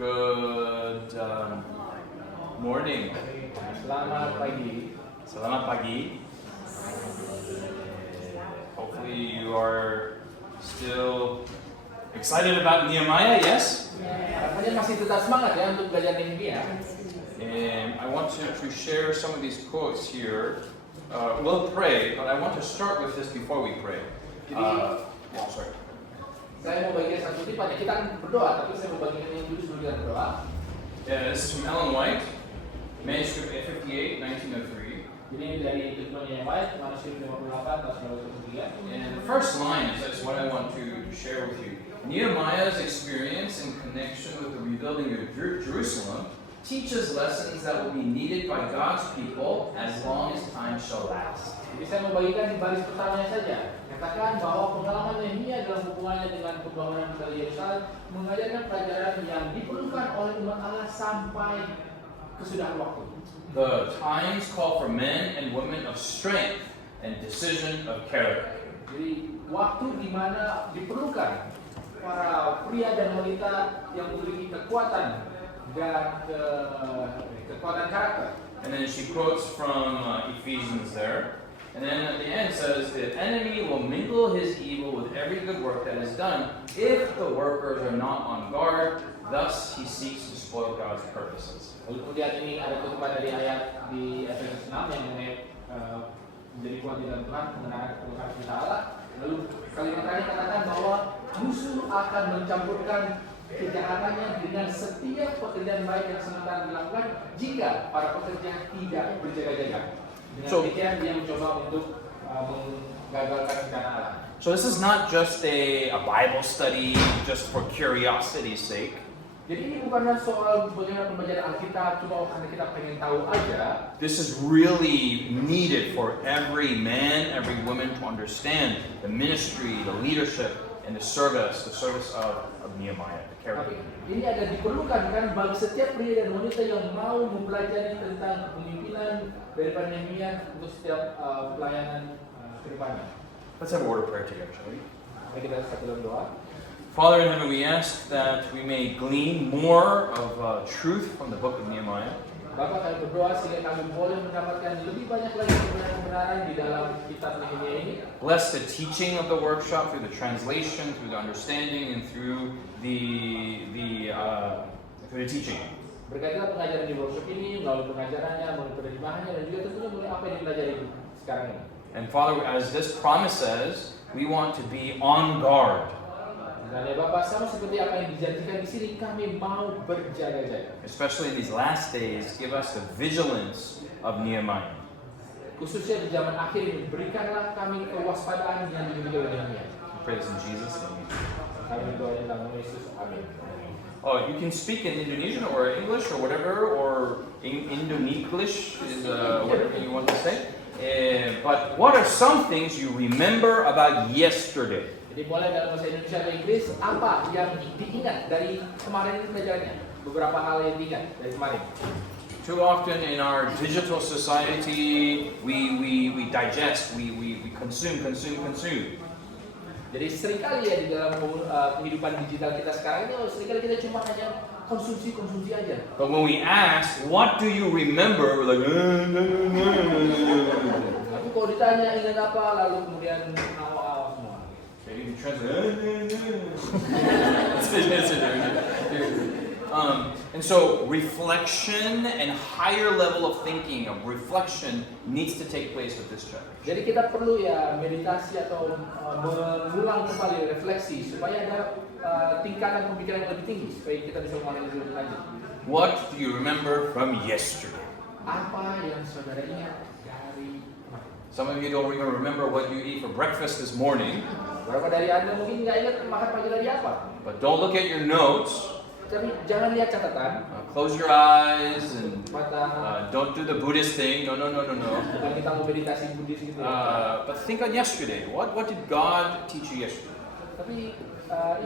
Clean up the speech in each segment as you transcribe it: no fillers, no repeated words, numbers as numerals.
Good morning. Selamat pagi. Selamat pagi. Hopefully you are still excited about Nehemiah, yes? Harapannya masih tetap semangat ya untuk belajar Nehemia. And I want to share some of these quotes here. We'll pray, but I want to start with this before we pray. Sorry. Saya mau bagikan satu tipan ya. Kita akan berdoa, tapi saya mau bagikan ini dulu sebelum kita berdoa. Yeah, this is from Ellen White, manuscript 58, 1903. Ini dari Tujuan Nehemia, manuskrip 58 tahun 1903. And the first line is what I want to share with you. Nehemiah's experience in connection with the rebuilding of Jerusalem teaches lessons that will be needed by God's people as long as time shall last. Jadi saya mau bagikan di baris pertamanya saja. Katakan bahwa pengalaman Nehemia dalam hubungannya dengan pembangunan kembali Yerusalem mengajarkan pelajaran yang diperlukan oleh umat Allah sampai kesudahan waktu. The times call for men and women of strength and decision of character. Jadi waktu di mana diperlukan para pria dan wanita yang memiliki kekuatan dan kekuatan karakter. And then she quotes from Ephesians there. And then at the end says, the enemy will mingle his evil with every good work that is done if the workers are not on guard. Thus he seeks to spoil God's purposes. Lalu kemudian ini ada kutipan dari ayat di Efesus 6 yang menjadi kuat di dalam Tuhan mengenai kebenaran kita Allah. Lalu kalimat tadi katakan bahwa musuh akan mencampurkan kejahatannya dengan setiap pekerjaan baik yang sementara dilakukan jika para pekerja tidak berjaga-jaga. Dengan demikian dia mencoba untuk menggagalkan rencana Allah. So this is not just a Bible study just for curiosity's sake. Jadi ini bukanlah soal bagaimana pembelajaran Alkitab cuma karena kita pengen tahu aja. This is really needed for every man, every woman to understand the ministry, the leadership, and the service of Nehemiah. Tapi ini ada diperlukan kan bagi setiap pria dan wanita yang mau mempelajari tentang kepemimpinan daripada Nehemia untuk setiap pelayanan ke depannya. Let's have a word of prayer together, shall we? Mari kita satu dalam doa. Father in heaven, we ask that we may glean more of truth from the book of Nehemiah. Bapa, kami berdoa sehingga kami boleh mendapatkan lebih banyak lagi kebenaran-kebenaran di dalam kitab Nehemia ini. Bless the teaching of the workshop through the translation, through the understanding, and through the teaching. Berkatilah pengajaran di workshop ini, melalui pengajarannya, melalui penerjemahannya, dan juga tentunya melalui apa yang dipelajari sekarang ini. And Father, as this promise says, we want to be on guard. Dan ya Bapak, sama seperti apa yang dijanjikan di sini, kami mau berjaga-jaga. Especially in these last days, give us the vigilance of Nehemiah. Khususnya di zaman akhir ini, berikanlah kami kewaspadaan yang dimiliki oleh Nehemia. We pray this in Jesus' name. Kami berdoa di dalam nama Yesus. Amin. Oh, you can speak in Indonesian or English or whatever, or Indonesiglish is whatever you want to say. But what are some things you remember about yesterday? Jadi boleh dalam bahasa Indonesia atau Inggris, apa yang diingat dari kemarin pelajarannya? Beberapa hal yang diingat dari kemarin. Too often in our digital society, we digest, we consume. Jadi seringkali ya di dalam kehidupan digital kita sekarang ini, seringkali kita cuma hanya konsumsi aja. But when we ask, what do you remember? We're like, Tapi kalau ditanya ingat apa, lalu kemudian awal semua. Okay, you can translate. And so reflection and higher level of thinking, of reflection, needs to take place with this church. Jadi kita perlu ya meditasi atau mengulang kembali refleksi supaya ada tingkatan pemikiran yang lebih tinggi supaya kita bisa mengalami lebih lanjut. What do you remember from yesterday? Apa yang saudara ingat dari kemarin? Some of you don't even remember what you eat for breakfast this morning. Berapa dari Anda mungkin nggak ingat makan pagi tadi apa? But don't look at your notes. Tapi jangan lihat catatan. Close your eyes and Mata. don't do the Buddhist thing. No. Bukan kita mau meditasi Buddhis gitu. But think on yesterday. What did God teach you yesterday? Tapi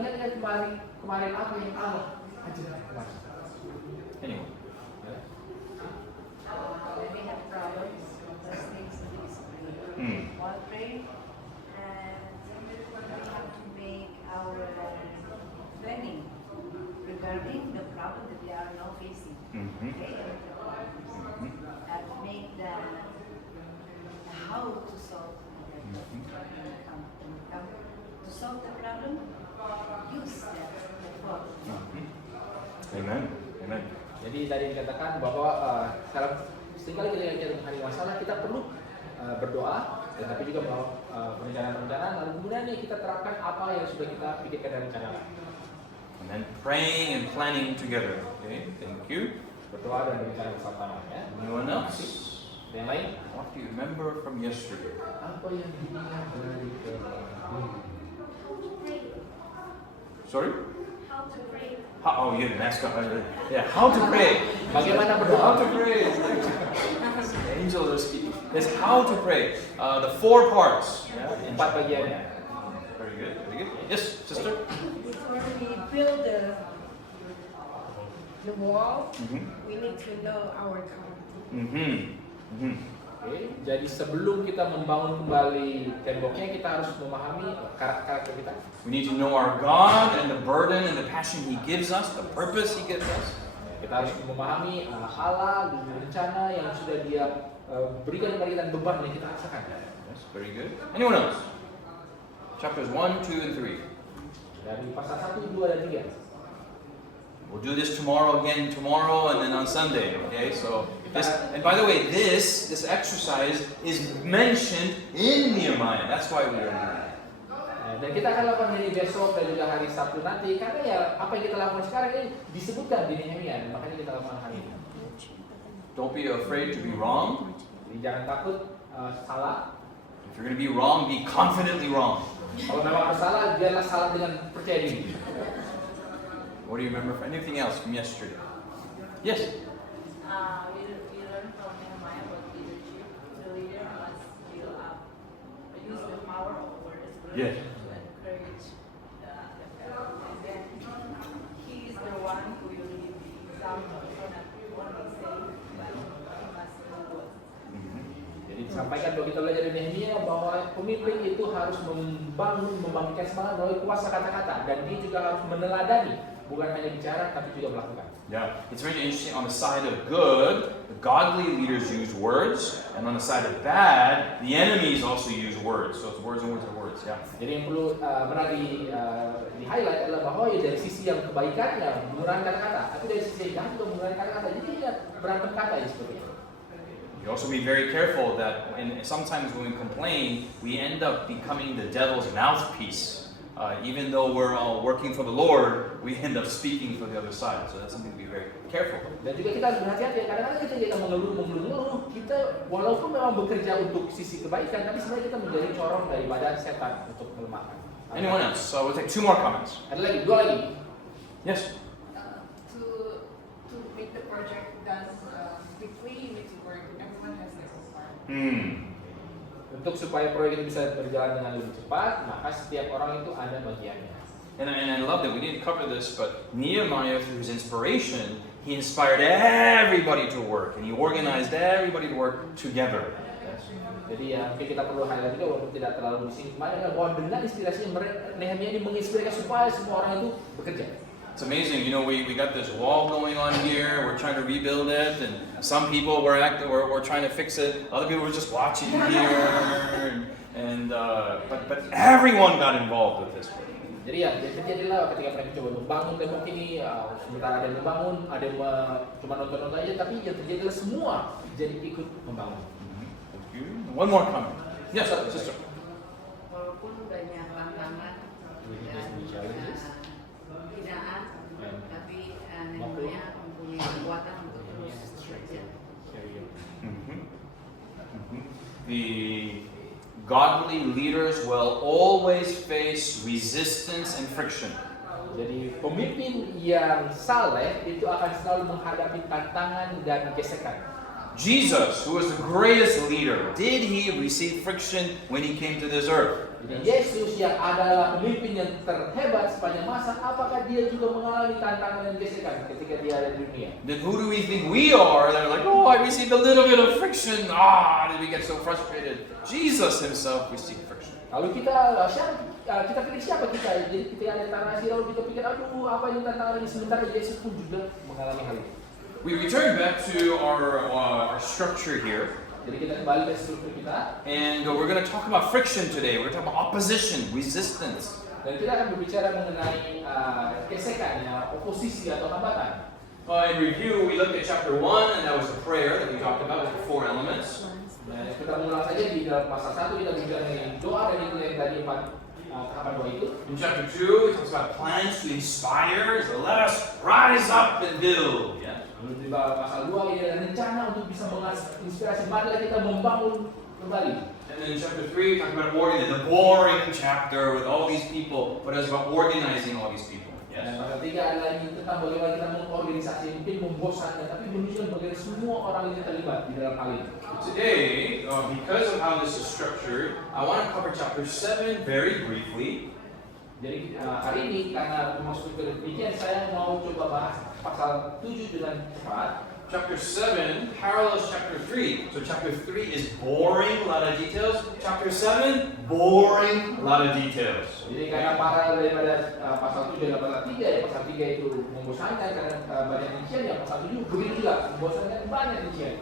ingat kemarin apa yang Allah ajarkan kemarin. Anyway. When we have problems, those things we disagree. One pray, and we have to make our planning regarding the problem Okay? And make the how to solve the problem. To solve the problem, use that method. Amen. Amen. Jadi tadi dikatakan bahwa dalam setiap kali kita menghadapi masalah kita perlu berdoa, tetapi juga melakukan perencanaan-perencanaan, lalu kemudian kita terapkan apa yang sudah kita pikirkan dan rencanakan. And then praying and planning together. Okay, thank you. Berdoa dan berencana bersama. Ya. Anyone else? Ada yang lain? What do you remember from yesterday? Apa yang diingat dari kemarin? Sorry? How to pray. Oh, you didn't ask. Yeah, how to pray. Bagaimana How berdoa? to pray. Angels are speaking. It's how to pray. The 4 parts. Yeah. 4 bagiannya. Very good. Very good. Yes, sister. Before we build the wall, Mm-hmm. we need to know our God. Mm-hmm. Mm-hmm. Oke, jadi sebelum kita membangun kembali temboknya, kita harus memahami karakter kita. We need to know our God and the burden and the passion He gives us, the purpose He gives us. Kita harus memahami Allah dan rencana yang sudah Dia berikan kepada kita dan beban yang kita rasakan. Yes, very good. Anyone else? Chapters 1, 2, and 3. Dari pasal 1, 2, dan 3. We'll do this tomorrow again, and then on Sunday. Okay, so this, and by the way, this exercise is mentioned in Nehemiah. That's why we are doing it. Dan kita akan lakukan ini besok dan juga hari Sabtu nanti, karena ya apa yang kita lakukan sekarang ini disebutkan di Nehemia, dan makanya kita lakukan hari ini. Don't be afraid to be wrong. Jadi jangan takut salah. If you're going to be wrong, be confidently wrong. Kalau memang harus salah, biarlah salah dengan percaya diri. What do you remember from anything else from yesterday? Yes. We learned from Nehemiah about leadership. The leader must build up, use the power of words Yes. to encourage the fellow. And then he is the one who will lead the example. He cannot only say, but he must do what. Jadi disampaikan bahwa kita belajar di Nehemia bahwa pemimpin itu harus membangkitkan semangat melalui kuasa kata-kata, dan dia juga harus meneladani, bukan hanya bicara tapi juga melakukan. Yeah, it's very interesting. On the side of good, the godly leaders use words, and on the side of bad, the enemies also use words. So it's words and words and words. Yeah. Jadi yang perlu benar di highlight adalah bahwa ya dari sisi yang kebaikan ya menggunakan kata-kata, tapi dari sisi yang jahat juga menggunakan kata-kata. Jadi ya berantem kata ya seperti itu. You also be very careful that sometimes when we complain, we end up becoming the devil's mouthpiece. Even though we're all working for the Lord, we end up speaking for the other side. So that's something to be very careful of. Dan juga kita harus berhati-hati ya, kadang-kadang kita mengeluh, kita walaupun memang bekerja untuk sisi kebaikan, tapi sebenarnya kita menjadi corong daripada setan untuk melemahkan. Anyone else? So we'll take 2 more comments. Ada lagi, 2 lagi. Yes. To make the project done quickly, you need to work. Everyone has their own part. Untuk supaya proyek itu bisa berjalan dengan lebih cepat, maka setiap orang itu ada bagiannya. And I love that we didn't cover this, but Nehemiah, through his inspiration, he inspired everybody to work, and he organized everybody to work together. Jadi ya mungkin kita perlu highlight juga walaupun tidak terlalu di sini. Kemarin adalah bahwa dengan inspirasinya Nehemia ini menginspirasi supaya semua orang itu bekerja. It's amazing, you know, we got this wall going on here, we're trying to rebuild it, and some people were trying to fix it, other people were just watching here, but everyone got involved with this work. Jadi ya terjadilah ketika mereka coba membangun tembok ini, sementara ada yang membangun, ada yang cuma nonton-nonton aja, tapi yang terjadilah semua jadi ikut membangun. Thank you. One more comment. Yes, sister. Walaupun banyak tantangan dan hinaan, tapi Nehemia mempunyai kekuatan untuk terus bekerja. The godly leaders will always face resistance and friction. Jadi pemimpin yang saleh itu akan selalu menghadapi tantangan dan gesekan. Jesus, who was the greatest leader, did he receive friction when he came to this earth? Jadi Yesus yang adalah pemimpin yang terhebat sepanjang masa, apakah dia juga mengalami tantangan dan gesekan ketika dia ada di dunia? Then who do we think we are? They're like, oh, I received a little bit of friction. Did we get so frustrated? Jesus himself received friction. Kalau kita pikir siapa kita? Jadi kita ada tantangan sih, lalu kita pikir, aduh apa ini tantangan ini, sementara Yesus pun juga mengalami hal itu. We return back to our structure here, Jadi kita kembali ke struktur kita and we're going to talk about friction today. We're going to talk about opposition, resistance. dan kita akan berbicara mengenai gesekannya, oposisi atau hambatan. In review, we looked at chapter 1, and that was the prayer that we talked about with the 4 elements. Nah, kita mengulang saja di dalam pasal 1 kita bicara mengenai doa dan itu yang tadi 4 tahapan doa itu. In chapter 2, it talks about plans to inspire, so let us rise up and build. Yeah. Lalu di pasal 2 ini ada rencana untuk bisa menginspirasi, marilah kita membangun kembali. And then in chapter 3, we talked about the boring chapter with all these people, but it was about organizing all these people. Dan Yes. pasal 3 adalah ini tentang bagaimana kita mengorganisasi, mungkin membosankan, tapi menunjukkan bagaimana semua orang ini terlibat di dalam hal ini. Today, because of how this is structured, I want to cover chapter 7 very briefly. Jadi hari ini karena memasuki ke demikian, saya mau coba bahas pasal 7 dengan cepat. Chapter 7 parallels chapter 3. So chapter 3 is boring, a lot of details. Chapter 7, boring, a lot of details. Jadi karena paralel daripada pasal 7 dan pasal 3, ya pasal 3 itu membosankan karena banyak rincian, ya pasal 7 begitu juga membosankan banyak rincian.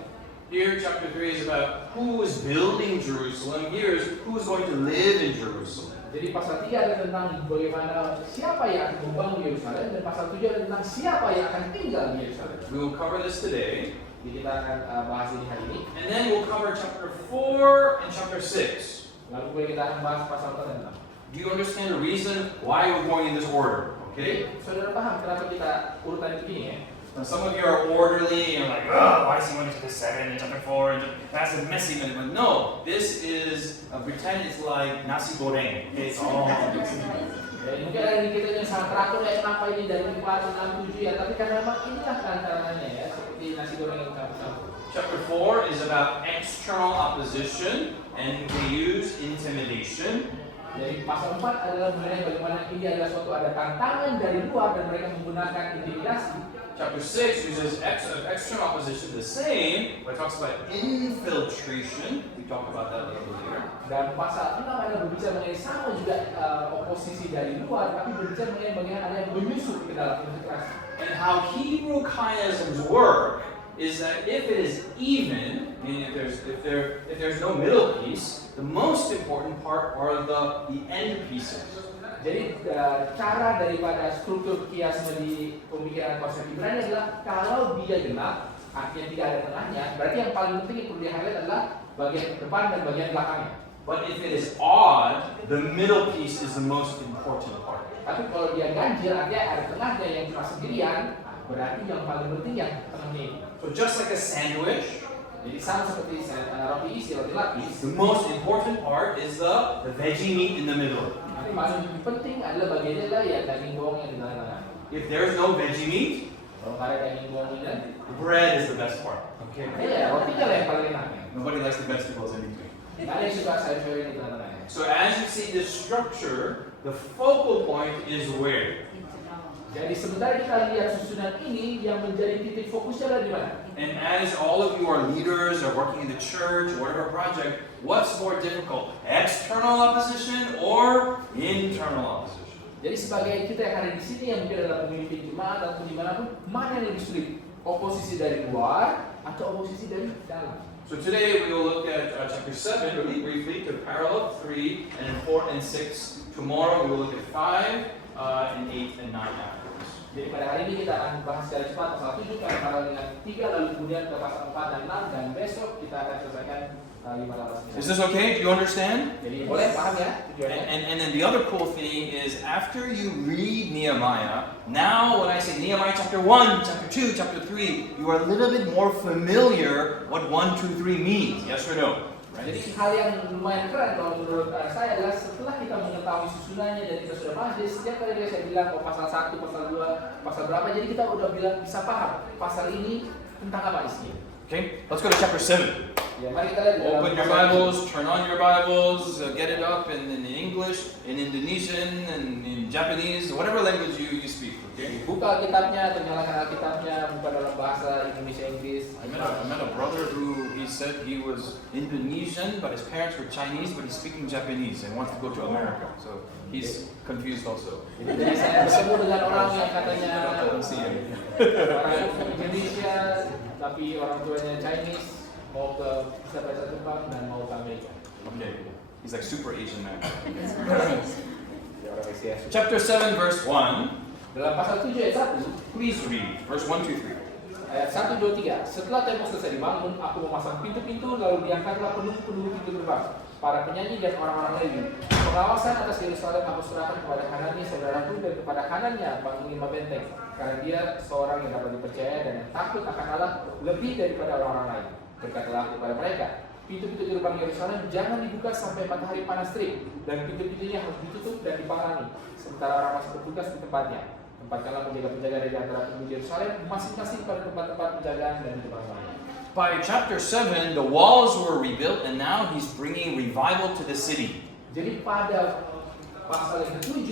Here, chapter 3 is about who is building Jerusalem. Here is who is going to live in Jerusalem. Jadi pasal 3 adalah tentang bagaimana siapa yang akan membangun Yerusalem, dan pasal 7 adalah tentang siapa yang akan tinggal di Yerusalem. We will cover this today. Jadi kita akan bahas ini hari ini. And then we'll cover chapter 4 and chapter 6. Lalu kemudian kita akan bahas pasal 4 dan 6. Do you understand the reason why we're going in this order? Okay? Jadi saudara paham kenapa kita urutan begini ya? Now, some of you are orderly and you're like, oh, why is he going to chapter 7 and chapter 4? And that's a messy minute. But no, this is, pretend it's like nasi goreng. Okay, it's all Ya, mungkin ada di kita yang sangat teratur ya, kenapa ini dari 4, 6, 7 ya, tapi karena memang inilah tantangannya ya, seperti nasi goreng yang kita tahu. Chapter 4 is about external opposition and we use intimidation. Jadi pasal 4 adalah mengenai bagaimana ini adalah suatu ada tantangan dari luar dan mereka menggunakan intimidasi. Chapter 6 uses external opposition the same, but it talks about infiltration. We talked about that a little later. Dan pasal 6 adalah berbicara mengenai sama juga oposisi dari luar, tapi berbicara mengenai bagaimana ada yang menyusup ke dalam integrasi. And how Hebrew chiasms work is that if it is even, meaning if there's no middle piece, the most important part are the end pieces. Jadi cara daripada struktur kiasme di pemikiran konsep Ibrani adalah kalau dia genap, artinya tidak ada tengahnya, berarti yang paling penting yang perlu di-highlight adalah bagian depan dan bagian belakangnya. But if it is odd, the middle piece is the most important part. Tapi kalau dia ganjil, artinya ada tengahnya yang cuma sendirian, berarti yang paling penting yang tengahnya ini. So just like a sandwich, Jadi sama seperti roti isi, roti lapis, the most important part is the veggie meat in the middle. yang paling penting adalah bagiannya adalah ya daging bawang yang di tengah-tengah. If there's no veggie meat, Kalau nggak ada daging bawang ini, the bread is the best part. Okay. ya rotinya lah yang paling enak. Nobody likes the vegetables in between. Nggak ada yang suka sayur-sayur di tengah-tengah. So as you see this structure, the focal point is where? Jadi sebentar kita lihat susunan ini yang menjadi titik fokusnya adalah di mana? And as all of you are leaders, are working in the church, or whatever project, what's more difficult? External opposition or internal opposition? Jadi sebagai kita yang ada di sini yang mungkin adalah pemimpin jemaat atau dimanapun, mana yang lebih sulit? Oposisi dari luar atau oposisi dari dalam? So today we will look at chapter 7 really briefly to parallel 3 and then 4 and 6. Tomorrow we will look at 5 and 8 and 9 afterwards. Jadi pada hari ini kita akan bahas secara cepat pasal 7 karena paralel dengan 3 lalu kemudian ke pasal 4 dan 6 dan besok kita akan selesaikan 5 Is this okay? Do you understand? Jadi boleh paham ya tujuannya? And then the other cool thing is after you read Nehemiah, now when I say Nehemiah chapter 1, chapter 2, chapter 3, you are a little bit more familiar what 1, 2, 3 means. Yes or no? Jadi hal yang lumayan keren kalau menurut saya adalah setelah kita mengetahui susunannya dan kita sudah paham, jadi setiap kali dia saya bilang pasal 1, pasal 2, pasal berapa, jadi kita udah bilang bisa paham pasal ini tentang apa isinya. Okay, let's go to chapter 7. Ya, mari kita lihat di dalam Open your pasal ini. Bibles, turn on your Bibles, get it up in English, in Indonesian, and in Japanese, whatever language you speak, okay? Buka Alkitabnya atau nyalakan Alkitabnya, buka dalam bahasa Indonesia, Inggris. I met a brother who he said he was Indonesian, but his parents were Chinese, but he's speaking Japanese and wants to go to America. So he's confused also. Jadi saya bertemu dengan orang yang katanya Don't see him. orang Indonesia, tapi orang tuanya Chinese, mau ke bisa bahasa Jepang dan mau ke Amerika. Okay. He's like super Asian man. Ya, orang Asia. Chapter 7, verse 1. Dalam pasal 7 ayat 1, Please read. Verse 1, 2, 3. ayat 1, 2, 3. Setelah tembok selesai dibangun, aku memasang pintu-pintu, lalu diangkatlah penunggu-penunggu pintu gerbang, para penyanyi dan orang-orang Lewi. Pengawasan atas Yerusalem aku serahkan kepada Hanani, saudaraku, dan kepada Hananya, panglima benteng, karena dia seorang yang dapat dipercaya dan yang takut akan Allah lebih daripada orang-orang lain. Berkatalah aku kepada mereka, pintu-pintu gerbang Yerusalem jangan dibuka sampai matahari panas terik, dan pintu-pintunya harus ditutup dan dipalangi, sementara orang masih bertugas di tempatnya. Tempatkanlah penjaga-penjaga dari antara penduduk Yerusalem masing-masing pada tempat-tempat penjagaan dan di tempat-tempatnya. By chapter 7, the walls were rebuilt, and now he's bringing revival to the city. Jadi pada pasal yang ke-7,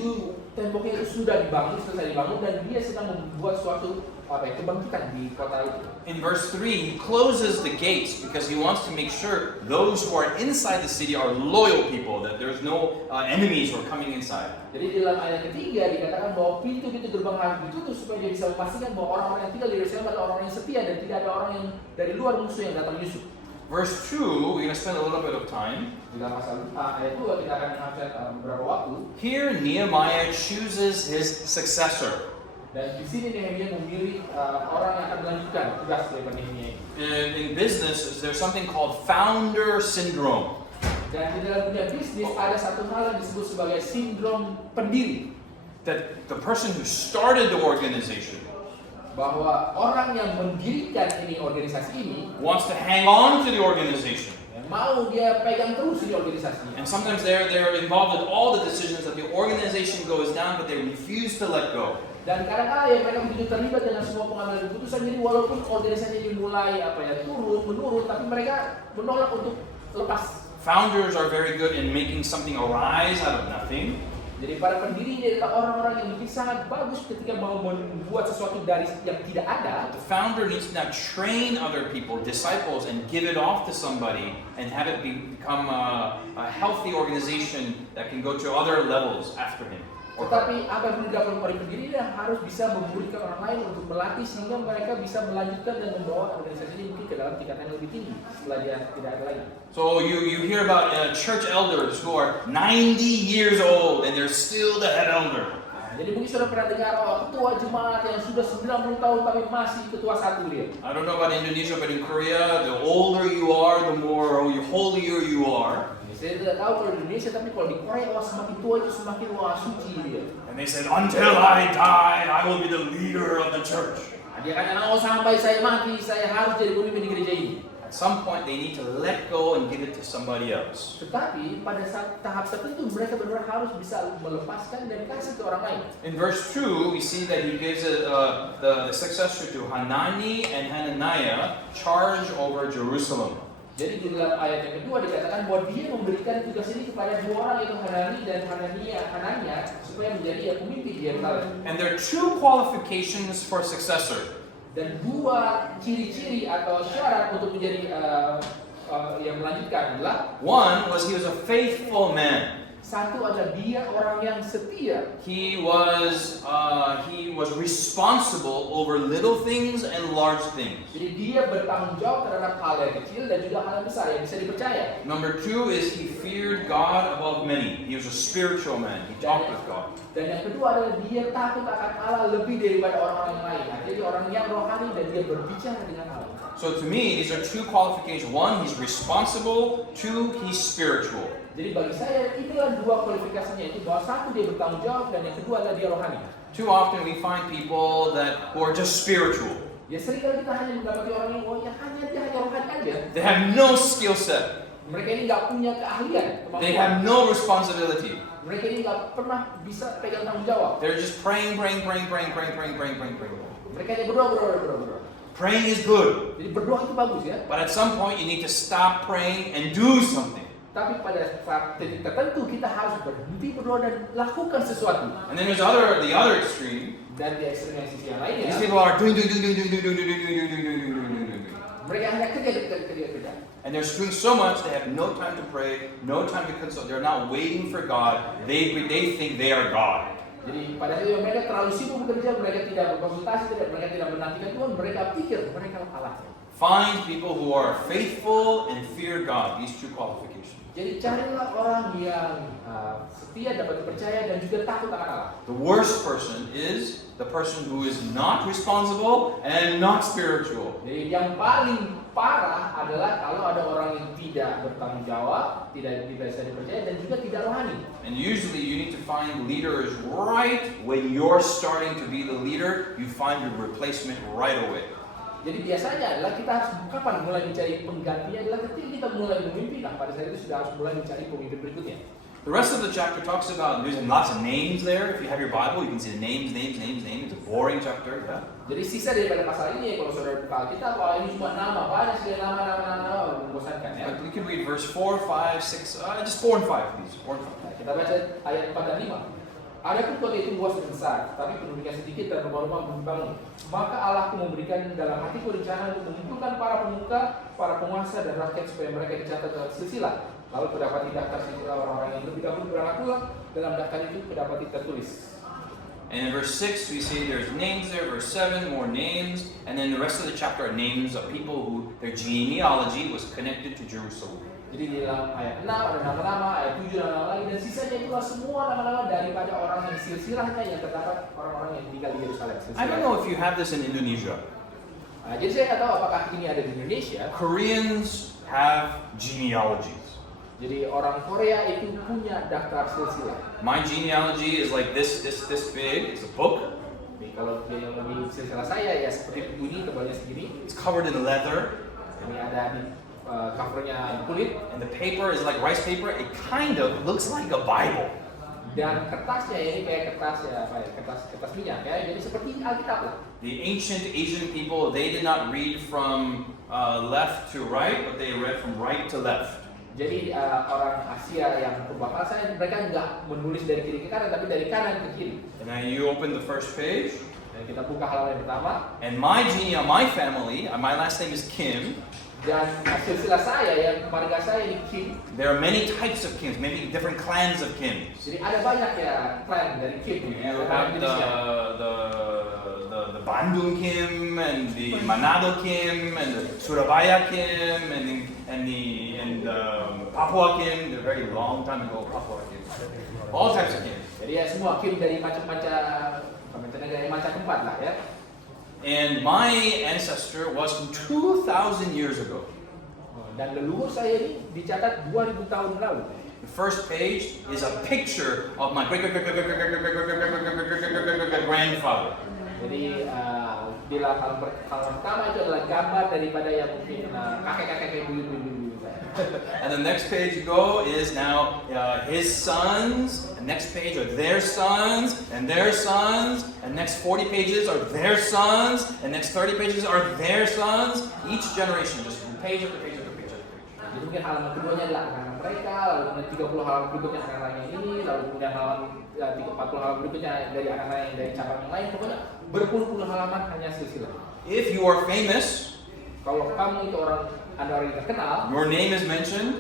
temboknya itu sudah dibangun, selesai dibangun, dan dia sedang membuat suatu kebangkitan di kota itu. In verse 3, he closes the gates because he wants to make sure those who are inside the city are loyal people, that there's no enemies who are coming inside. Jadi di dalam ayat ketiga dikatakan bahwa pintu-pintu gerbang harus ditutup supaya dia bisa memastikan bahwa orang-orang yang tinggal di Yerusalem adalah orang yang setia dan tidak ada orang yang dari luar musuh yang datang menyusup. Verse 2, we're going to spend a little bit of time. Di dalam pasal ayat 2 kita akan menghabiskan beberapa waktu. Here, Nehemiah chooses his successor. Dan di sini Nehemia memilih orang yang akan melanjutkan tugas daripada Nehemia. In business, there's something called founder syndrome. Dan di dalam dunia bisnis ada satu hal yang disebut sebagai sindrom pendiri. That the person who started the organization Bahwa orang yang mendirikan ini organisasi ini wants to hang on to the organization. mau dia pegang terus di organisasi. And sometimes they're involved in all the decisions that the organization goes down, but they refuse to let go. Dan kadang-kadang mereka begitu terlibat dengan semua pengambilan keputusan, jadi walaupun organisasi ini mulai menurun, tapi mereka menolak untuk lepas. Founders are very good in making something arise out of nothing. Jadi para pendiri ini adalah orang-orang yang lebih sangat bagus ketika mau membuat sesuatu dari yang tidak ada. The founder needs to now train other people, disciples, and give it off to somebody and have it become a healthy organization that can go to other levels after him. Tetapi apa yang perlu dilakukan oleh pendiri ini harus bisa memuridkan orang lain untuk melatih sehingga mereka bisa melanjutkan dan membawa organisasi ini mungkin ke dalam tingkatan yang lebih tinggi setelah dia tidak ada lagi. So you hear about church elders who are 90 years old and they're still the head elder. Jadi mungkin sudah pernah dengar ketua jemaat yang sudah 90 tahun tapi masih ketua satu dia. I don't know about Indonesia, but in Korea, the older you are, the more holier you are. Saya tidak tahu kalau di Indonesia, tapi kalau di Korea semakin tua itu semakin suci dia. And they said, until I die, I will be the leader of the church. Dia katakan, sampai saya mati, saya harus jadi pemimpin di gereja ini. At some point, they need to let go and give it to somebody else. Tetapi pada tahap tertentu mereka benar-benar harus bisa melepaskan dan kasih ke orang lain. In verse 2, we see that he gives the successor to Hanani and Hananiah charge over Jerusalem. Jadi di dalam ayat yang kedua dikatakan bahwa dia memberikan tugas ini kepada dua orang, yaitu Hanani dan Hanania, supaya menjadi pemimpin di Yerusalem. And there are two qualifications for a successor. Dan dua ciri-ciri atau syarat untuk menjadi yang melanjutkan adalah One was he was a faithful man. satu adalah dia orang yang setia. He was responsible over little things and large things. Jadi dia bertanggung jawab terhadap hal yang kecil dan juga hal yang besar yang bisa dipercaya. Number 2 is he feared God above many. He was a spiritual man. He talked with God. Dan yang kedua adalah dia takut akan Allah lebih daripada orang-orang yang lain. Jadi orang yang rohani dan dia berbicara dengan Allah. So to me, these are two qualifications. One, he's responsible. Two, he's spiritual. Jadi bagi saya inilah dua kualifikasinya, itu bahwa satu dia bertanggung jawab dan yang kedua adalah dia rohani. Too often we find people who are just spiritual. Ya seringkali kita hanya mendapati orang yang dia hanya rohani aja. They have no skill set. Mereka ini nggak punya keahlian, They kemampuan. have no responsibility. Mereka ini nggak pernah bisa pegang tanggung jawab. They're just praying. Mereka ini berdoa. Praying is good. Jadi berdoa itu bagus ya. But at some point you need to stop praying and do something. Tapi pada saat titik tertentu kita harus berhenti berdoa dan lakukan sesuatu. And then there's the other extreme. Dan di ekstrem yang sisi yang lainnya, These people are doing. mereka hanya kerja. And they're doing so much they have no time to pray, no time to consult. They're not waiting for God. They think they are God. Jadi pada saat itu mereka terlalu sibuk bekerja, mereka tidak berkonsultasi, mereka tidak menantikan Tuhan, mereka pikir mereka Allah. Find people who are faithful and fear God. These two qualifications. Jadi carilah orang yang setia, dapat dipercaya dan juga takut akan Allah. The worst person is the person who is not responsible and not spiritual. Jadi yang paling parah adalah kalau ada orang yang tidak bertanggung jawab, tidak bisa dipercaya dan juga tidak rohani. And usually you need to find leaders right when you're starting to be the leader. You find your replacement right away. Jadi biasanya adalah kita harus kapan mulai mencari penggantinya adalah ketika kita mulai memimpin. Nah, pada saat itu sudah harus mulai mencari pemimpin berikutnya. The rest of the chapter talks about, there's lots of names there. If you have your Bible, you can see the names. It's a boring chapter. Yeah? Jadi sisa daripada pasal ini, kalau saudara buka Alkitab, kalau ini cuma nama, banyak sekali nama, membosankan ya. We can read verse 4, 5, 6, just 4 and 5, please. 4 and 5. Nah, kita baca ayat 4 dan 5. Adapun kota itu luas dan besar, tapi penduduknya sedikit dan rumah-rumah belum dibangun. Maka Allahku memberikan dalam hatiku rencana untuk mengumpulkan para pemuka, para penguasa dan rakyat supaya mereka dicatat dalam silsilah. Lalu kedapati daftar silsilah orang-orang yang lebih dahulu berangkat pulang. Dalam daftar itu kedapati tertulis. And in verse 6 we see there's names there, verse 7 more names, and then the rest of the chapter are names of people who their genealogy was connected to Jerusalem. Jadi di dalam ayat 6 ada nama-nama, ayat 7 nama lagi, dan sisanya itulah semua nama-nama daripada orang yang silsilahnya yang terdapat orang-orang yang tinggal di Yerusalem. I don't know if you have this in Indonesia. Jadi saya nggak tahu apakah ini ada di Indonesia. Koreans have genealogies. Jadi orang Korea itu punya daftar silsilah. My genealogy is like this big. It's a book. Jadi kalau yang lebih silsilah saya ya seperti buku ini, tebalnya segini. It's covered in leather. Ini ada di covernya kulit. And the paper is like rice paper. It kind of looks like a Bible. Dan kertasnya ini kayak kertas ya, apa ya, kertas minyak ya. Jadi seperti Alkitab lah. The ancient Asian people, they did not read from left to right, but they read from right to left. Jadi orang Asia yang berbahasa mereka nggak menulis dari kiri ke kanan, tapi dari kanan ke kiri. And now you open the first page. Dan kita buka halaman yang pertama. And my family, my last name is Kim. Dan silsilah saya, yang marga saya di Kim. There are many types of Kims, maybe different clans of Kims. Jadi ada banyak ya clan dari Kim. You have the Bandung Kim and the Manado Kim and the Surabaya Kim and the Papua Kim. They're very long time ago Papua Kim. All types of Kim. Jadi ya semua Kim dari macam-macam negara, macam tempat lah ya. And my ancestor was from 2,000 years ago. Dan leluhur saya ini dicatat 2000 tahun lalu. The first page is a picture of my grandfather. Jadi di halaman pertama itu adalah gambar daripada yang mungkin kakek-kakek buyut-buyut saya. And the next page you go is now his sons. The next page are their sons and their sons. And next 40 pages are their sons. And next 30 pages are their sons. Each generation, just page after page after page after page. Jadi mungkin halaman keduanya adalah anak-anak mereka, lalu kemudian 30 halaman berikutnya anak-anak yang ini, lalu kemudian halaman 40 halaman berikutnya dari anak-anak yang dari cabang yang lain. Pokoknya berpuluh-puluh halaman hanya silsilah. If you are famous, Kalau kamu itu ada orang yang terkenal, your name is mentioned,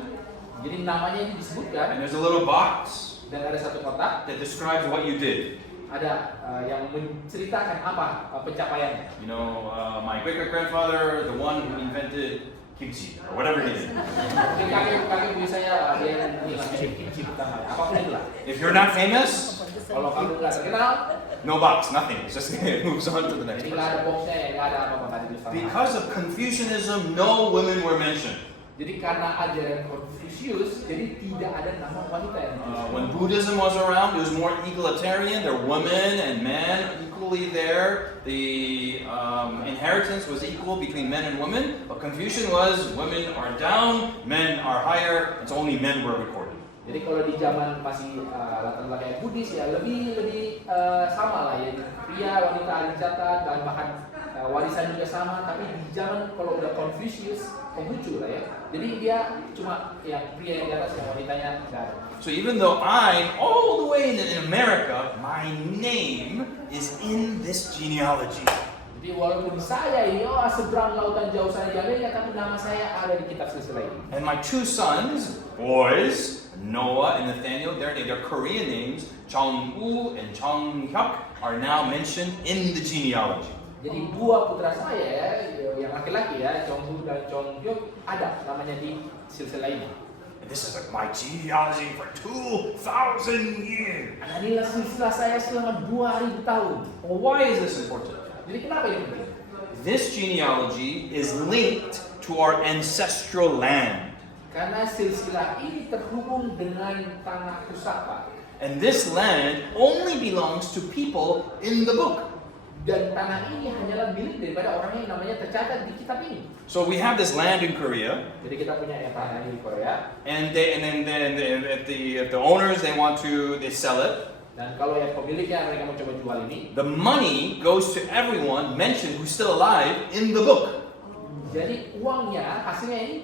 jadi namanya itu disebutkan, and there's a little box dan ada satu kotak, that describes what you did. ada yang menceritakan apa pencapaiannya. You know, my great-great-grandfather, the one who invented kimchi, or whatever he did. Mungkin kakek buyut saya dia yang bikin kimchi pertama, apapun itulah. If you're not famous, Kalau kamu nggak terkenal, no box, nothing. It's just it moves on to the next jadi nggak ada person. boxnya, nggak ada apa-apa nggak ditulis sama. Because of Confucianism, no women were mentioned. Jadi karena ajaran Confucius, jadi tidak ada nama wanita yang When Buddhism was around, it was more egalitarian. There were women and men equally there. The inheritance was equal between men and women. But Confucian was women are down, men are higher. It's only men were recorded. Jadi kalau di zaman masih latar belakang Buddhis ya lebih sama lah ya, pria wanita dicatat dan bahkan warisan juga sama. Tapi di zaman kalau udah Konghucu lah ya, jadi dia cuma yang pria yang di atas, yang wanitanya nggak ada. So even though I'm all the way in America, my name is in this genealogy. Jadi walaupun saya ini seberang lautan jauh sana di Amerika, tapi nama saya ada di kitab silsilah ini. And my two sons, boys, Noah and Nathaniel, their Korean names, Jong-woo and Jong-hyuk, are now mentioned in the genealogy. Jadi dua putra saya yang laki-laki ya, Jong-woo dan Jong-hyuk, ada namanya di silsilah ini. And this is like my genealogy for 2,000 years. Nah, inilah silsilah saya selama 2000 tahun. Well, why is this important? Jadi kenapa ini penting? This genealogy is linked to our ancestral land. Karena silsilah ini terhubung dengan tanah pusaka. And this land only belongs to people in the book. Dan tanah ini hanyalah milik daripada orang yang namanya tercatat di kitab ini. So we have this land in Korea, Jadi kita punya yang tanah ini di Korea. and if the owners they sell it. Dan kalau yang pemiliknya mereka mau coba jual ini, The money goes to everyone mentioned who's still alive in the book. jadi uangnya hasilnya ini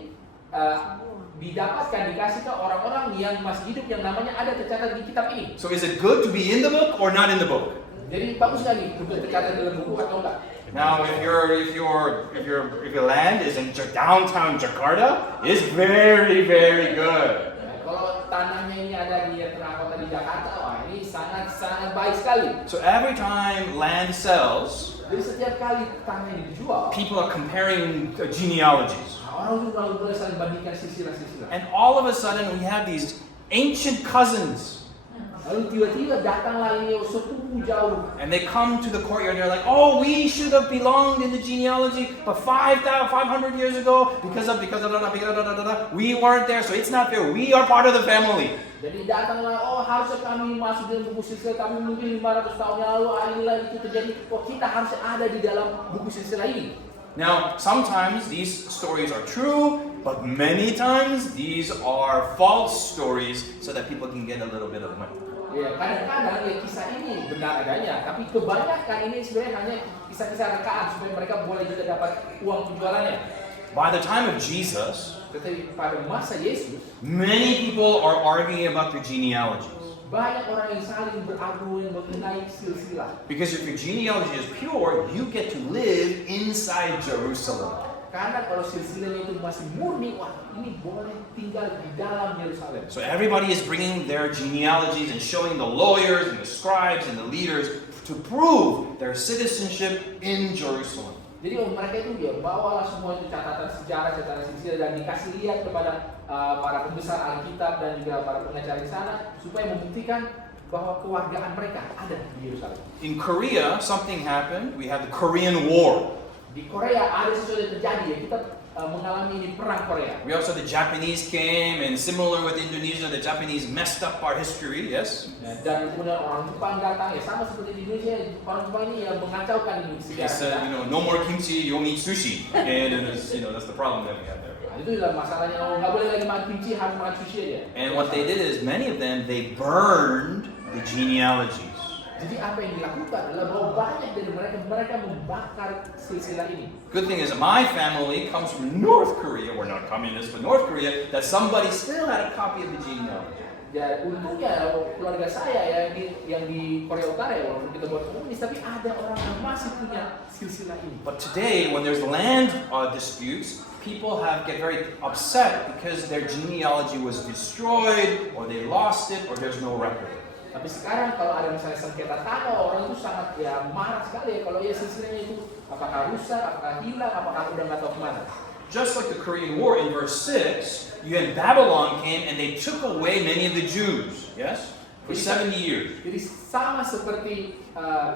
dikasih ke orang-orang yang masih hidup yang namanya ada tercatat di kitab ini. So is it good to be in the book or not in the book? Jadi bagus nggak nih untuk tercatat dalam buku atau enggak? Now, if your land is in downtown Jakarta, it's very, very good. Nah, kalau tanahnya ini ada di tengah kota di Jakarta, wah ini sangat baik sekali. So every time land sells, Jadi setiap kali tanah ini dijual, people are comparing genealogies. orang itu mulai saling bandingkan silsilah-silsilah. And all of a sudden we have these ancient cousins. Lalu tiba-tiba datanglah ini sepupu jauh. And they come to the courtyard and they're like, oh, we should have belonged in the genealogy, but 500 years ago, because of we weren't there, so it's not fair. We are part of the family. Jadi datanglah, harusnya kami masuk dalam buku silsilah, kami mungkin 500 tahun yang lalu, inilah itu terjadi. Kita harusnya ada di dalam buku silsilah ini. Now, sometimes these stories are true, but many times these are false stories so that people can get a little bit of money. Ya, kadang-kadang ya kisah ini benar adanya, tapi kebanyakan ini sebenarnya hanya kisah-kisah rekaan supaya mereka boleh juga dapat uang penjualannya. By the time of Jesus, Tetapi pada masa Yesus, many people are arguing about their genealogies. banyak orang yang saling berargu mengenai silsilah. Because if your genealogy is pure, you get to live inside Jerusalem. Karena kalau silsilahnya itu masih murni, wah ini boleh tinggal di dalam Yerusalem. So everybody is bringing their genealogies and showing the lawyers and the scribes and the leaders to prove their citizenship in Jerusalem. Jadi mereka itu ya bawalah semua itu catatan sejarah, catatan silsilah dan dikasih lihat kepada para pembesar Alkitab dan juga para pengacara di sana supaya membuktikan bahwa kewargaan mereka ada di Yerusalem. In Korea, something happened. We have the Korean War. Di Korea ada sesuatu yang terjadi ya, kita mengalami ini perang Korea. We also the Japanese came, and similar with Indonesia, the Japanese messed up our history. Yes. Dan kemudian orang Jepang datang ya sama seperti di Indonesia, orang Jepang ini yang mengacaukan ini They sejarah. said, no more kimchi, you only eat sushi, and that's the problem that we have there. Nah, itu adalah masalahnya, nggak boleh lagi makan kimchi, harus makan sushi aja. And what they did is many of them they burned the genealogies. Jadi apa yang dilakukan adalah bahwa banyak dari mereka membakar silsilah ini. Good thing is my family comes from North Korea. We're not communist, but North Korea. That somebody still had a copy of the genealogy. Ya untungnya keluarga saya yang di Korea Utara ya, walaupun kita buat komunis, tapi ada orang yang masih punya silsilah ini. But today, when there's land disputes, people get very upset because their genealogy was destroyed, or they lost it, or there's no record. Tapi sekarang kalau ada misalnya sengketa tanah, orang itu sangat ya marah sekali ya kalau ya silsilahnya itu apakah rusak, apakah hilang, apakah udah nggak tahu kemana. Just like the Korean War, in verse 6, you had Babylon came and they took away many of the Jews, yes? For 70 years. Jadi sama seperti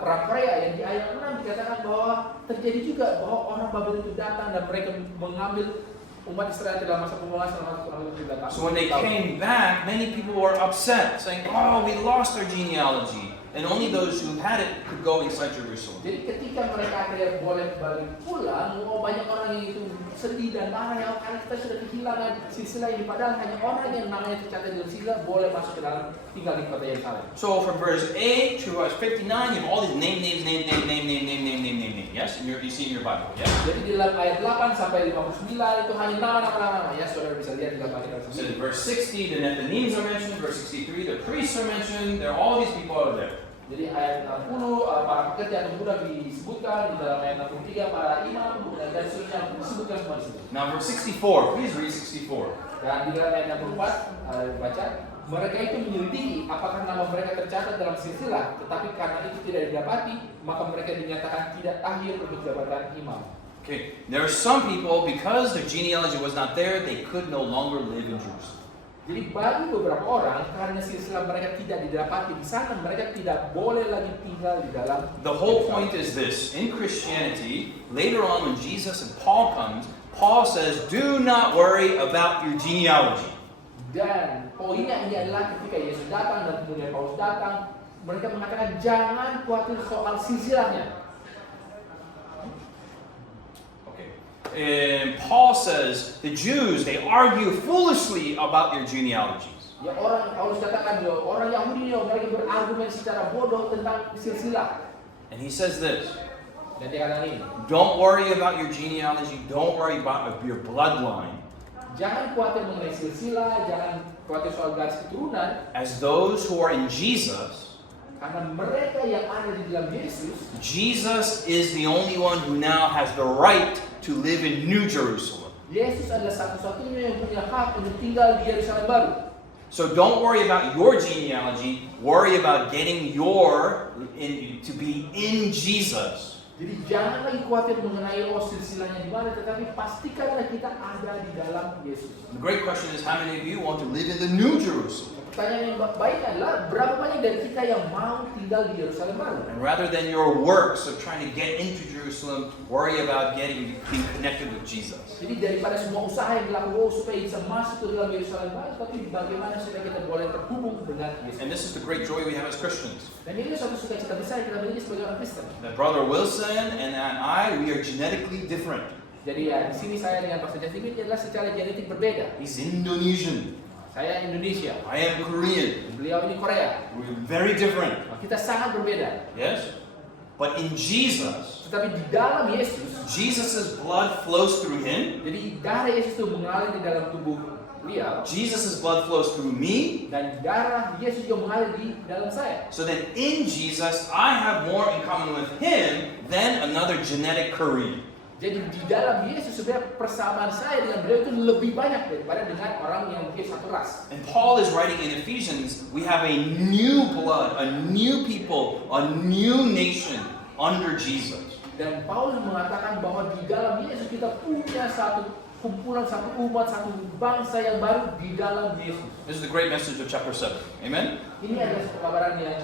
perang Korea yang di ayat 6 dikatakan bahwa terjadi juga bahwa orang Babel itu datang dan mereka mengambil umat Israel dalam masa penguasaan selama 3 tahun. So when they came back, many people were upset, saying, oh, we lost our genealogy. and only those who had it could go inside Jerusalem. Jadi ketika mereka akhirnya boleh balik pulang, banyak orang yang itu sedih dan marah ya karena kita sudah kehilangan silsilah ini. Padahal hanya orang yang namanya tercatat dalam silsilah boleh masuk ke dalam tinggal di kota Yerusalem. So from verse 8 to verse 59, you have all these names. Yes, you see in your Bible. Yes. Jadi di dalam ayat 8 sampai 59 itu hanya nama-nama ya, saudara bisa lihat di dalam Alkitab. So in verse 60, the Nethinims are mentioned. Verse 63, the priests are mentioned. There are all these people out there. Jadi ayat 60 para pekerja atau budak disebutkan, di dalam ayat 63 para imam dan seterusnya disebutkan semua di situ. Now verse 64, please read 64. Dan di dalam ayat 64 baca, mereka itu menyelidiki apakah nama mereka tercatat dalam silsilah, tetapi karena itu tidak didapati, maka mereka dinyatakan tidak akhir untuk jabatan imam. Okay, there are some people, because their genealogy was not there, they could no longer live in Jerusalem. Jadi bagi beberapa orang, karena silsilah mereka tidak didapati di sana, mereka tidak boleh lagi tinggal di dalam. The whole point is this: in Christianity, later on when Jesus and Paul comes, Paul says, "Do not worry about your genealogy." Dan poinnya ini adalah ketika Yesus datang dan kemudian Paulus datang, mereka mengatakan jangan khawatir soal silsilahnya. And Paul says the Jews, they argue foolishly about their genealogies. Ya orang Paulus katakan orang Yahudi mereka berargumen secara bodoh tentang silsilah. And he says this: Dan dia katakan ini, don't worry about your genealogy, don't worry about your bloodline. jangan khawatir mengenai silsilah, jangan khawatir soal garis keturunan. As those who are in Jesus, Karena mereka yang ada di dalam Yesus, Jesus is the only one who now has the right to live in New Jerusalem. Yesus adalah satu-satunya yang punya hak untuk tinggal di Yerusalem baru. So don't worry about your genealogy, worry about getting to be in Jesus. Jadi jangan lagi khawatir mengenai silsilahnya di mana, tetapi pastikanlah kita ada di dalam Yesus. The great question is, how many of you want to live in the New Jerusalem? Pertanyaan yang baik adalah berapa banyak dari kita yang mau tinggal di Yerusalem baru? And rather than your works of trying to get into Jerusalem, worry about being connected with Jesus. Jadi daripada semua usaha yang dilakukan supaya bisa masuk ke dalam Yerusalem baru, tapi bagaimana supaya kita boleh terhubung dengan Yesus? And this is the great joy we have as Christians. Dan ini suatu sukacita besar yang kita miliki sebagai orang Kristen. That Brother Wilson and I, we are genetically different. Jadi ya di sini saya dengan Pastor Justin ini adalah secara genetik berbeda. He's Indonesian. Saya Indonesia, I am Korean. beliau ini Korea. We're very different. Kita sangat berbeda. Yes? But in Jesus, Tetapi di dalam Yesus, Jesus' blood flows through him. jadi darah Yesus itu mengalir di dalam tubuh beliau, Jesus' blood flows through me. dan darah Yesus juga mengalir di dalam saya. So that in Jesus, I have more in common with him than another genetic Korean. Jadi di dalam Yesus sebenarnya persamaan saya dengan beliau itu lebih banyak daripada dengan orang yang mungkin satu ras. And Paul is writing in Ephesians, we have a new blood, a new people, a new nation under Jesus. Dan Paulus mengatakan bahwa di dalam Yesus kita punya satu kumpulan, satu umat, satu bangsa yang baru di dalam Yesus. This is the great message of chapter 7. Amen? Ini adalah satu kabaran yang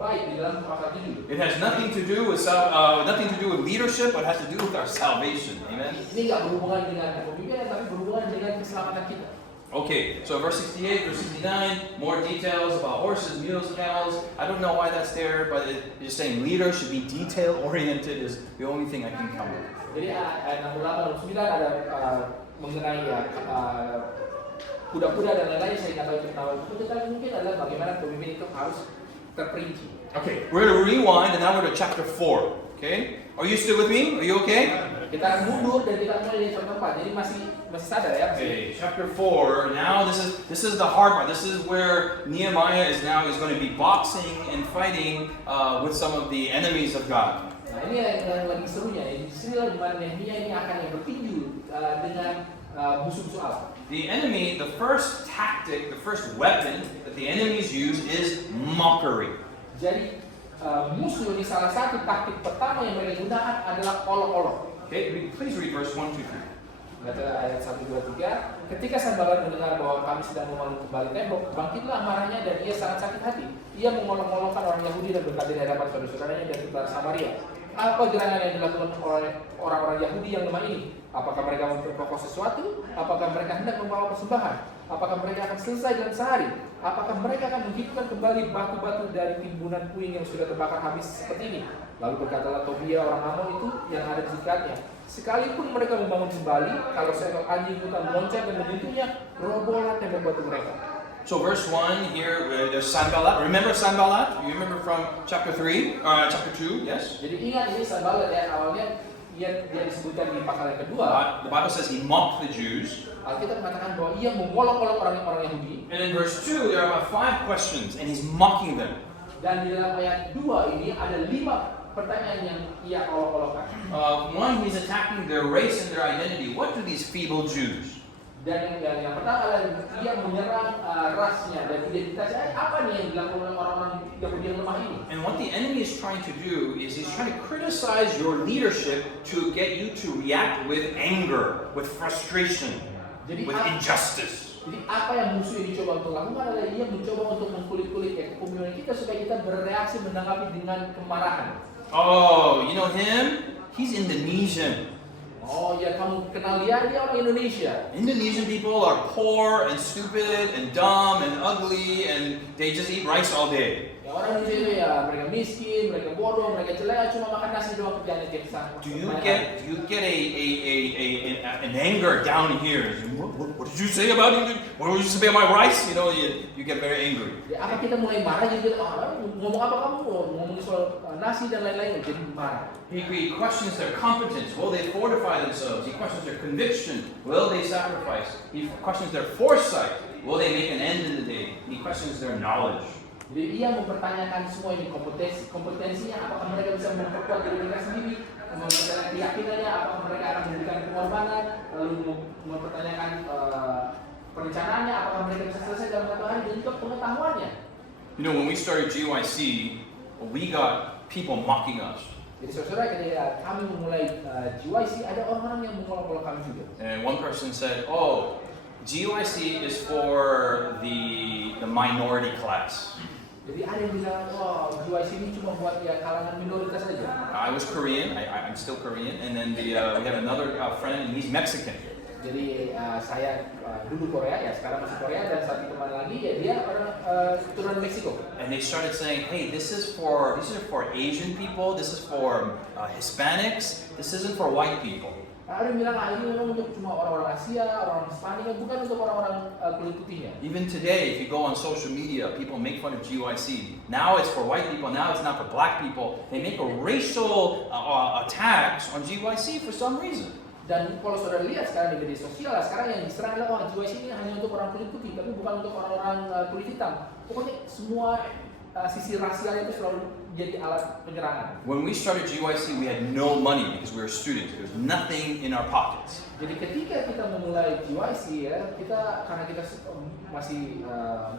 baik di dalam pasal 7. It has nothing to do with leadership, but has to do with our salvation. Amen? Ini nggak berhubungan dengan kepemimpinan, tapi berhubungan dengan keselamatan kita. Okay, so verse 68, verse 69, more details about horses, mules, camels. I don't know why that's there, but it's just saying leaders should be detail-oriented is the only thing I can come with. Jadi ayat 68 dan 69 ada mengenai kuda-kuda dan lain-lain. Saya nggak tahu itu kenapa. Tetapi mungkin adalah bagaimana pemimpin itu harus terperinci. Okay, we're going to rewind and now we're to chapter 4. Okay? Are you still with me? Are you okay? Kita mundur dan kita mulai dari chapter 4. Jadi masih sadar ya. Okay, chapter 4. Now this is the hard part. This is where Nehemiah is going to be boxing and fighting with some of the enemies of God. Nah ini yang lagi serunya. Di sini lah dimana Nehemia ini akan yang bertinju dengan musuh-musuh Allah. The enemy, the first tactic, the first weapon that the enemies use is mockery. Jadi musuh ini salah satu taktik pertama yang mereka gunakan adalah olok-olok. Okay, please read verse 1, 2, 3. Kata ayat 1, 2, 3. Ketika Sanballat mendengar bahwa kami sedang membangun kembali tembok, bangkitlah amarahnya dan ia sangat sakit hati. Ia mengolok-olokkan orang Yahudi dan berkata di hadapan saudara-saudaranya dari kepala Samaria, apa gerangan yang dilakukan oleh orang-orang Yahudi yang lemah ini? Apakah mereka memperkokoh sesuatu? Apakah mereka hendak membawa persembahan? Apakah mereka akan selesai dalam sehari? Apakah mereka akan menghidupkan kembali batu-batu dari timbunan puing yang sudah terbakar habis seperti ini? Lalu berkatalah Tobia orang Amon itu yang ada di dekatnya, sekalipun mereka membangun kembali, kalau seekor anjing hutan meloncat dan menyentuhnya, robohlah tembok batu mereka. So verse 1 here, there's Sanballat. Remember Sanballat? You remember from chapter 3, chapter 2, yes? Jadi ingat ini Sanballat ya, awalnya dia disebutkan di pasal yang kedua. The Bible says he mocked the Jews. Alkitab mengatakan bahwa ia mengolok-olok orang Yahudi. And in verse 2, there are about 5 questions, and he's mocking them. Dan di dalam ayat 2 ini ada 5 pertanyaan yang ia olok-olokkan. One, he's attacking their race and their identity. What do these feeble Jews? Dan yang pertama adalah ia menyerang rasnya dan identitasnya. Apa nih yang dilakukan oleh orang-orang Yahudi yang lemah ini? And what the enemy is trying to do is he's trying to criticize your leadership to get you to react with anger, with frustration, with injustice. Jadi apa yang musuh ini coba untuk lakukan adalah ia mencoba untuk mengkulit-kulit kepemimpinan kita supaya kita bereaksi menanggapi dengan kemarahan. Oh, you know him? He's Indonesian. Oh ya, kamu kenal dia orang Indonesia. Indonesian people are poor and stupid and dumb and ugly and they just eat rice all day. Ya, orang Indonesia itu ya mereka miskin, mereka bodoh, mereka jelek, cuma makan nasi doang kerjanya tiap saat. Do you get an anger down here? What did you say about it? What did you say about my rice? You know, you get very angry. Ya, apa kita mulai marah jadi ngomong apa kamu? Ngomong soal nasi dan lain-lain jadi marah. He questions their competence. Will they fortify themselves? He questions their conviction. Will they sacrifice? He questions their foresight. Will they make an end in the day? He questions their knowledge. Jadi ia mempertanyakan semua ini kompetensinya, apakah mereka bisa memperkuat diri mereka sendiri, mempertanyakan keyakinannya, apakah mereka akan memberikan pengorbanan, lalu mempertanyakan perencanaannya, apakah mereka bisa selesai dalam satu hari, dan juga pengetahuannya. You know, when we started GYC, we got people mocking us. Jadi saudara, ketika kami memulai GYC, ada orang-orang yang mengolok-olok kami juga. And one person said, "Oh, GYC is for the minority class." Jadi ada yang bilang, oh GYC ini cuma buat ya kalangan minoritas saja. I was Korean. I'm still Korean. And then we have another friend, and he's Mexican. Jadi saya dulu Korea, ya sekarang masih Korea, dan satu teman lagi ya dia orang keturunan Meksiko. And they started saying, "Hey, this is for Asian people. This is for Hispanics. This isn't for white people." Ada yang bilang, ini memang untuk cuma orang-orang Asia, orang Hispanik, bukan untuk orang-orang kulit putihnya. Even today, if you go on social media, people make fun of GYC. Now it's for white people. Now it's not for black people. They make a racial attacks on GYC for some reason. Dan kalau saudara lihat sekarang di media sosial, sekarang yang diserang adalah GYC ini hanya untuk orang kulit putih, tapi bukan untuk orang-orang kulit hitam. Pokoknya semua sisi rasial itu selalu jadi alat penyerangan. When we started GYC, we had no money because we were students. There was nothing in our pockets. Jadi ketika kita memulai GYC ya, karena kita masih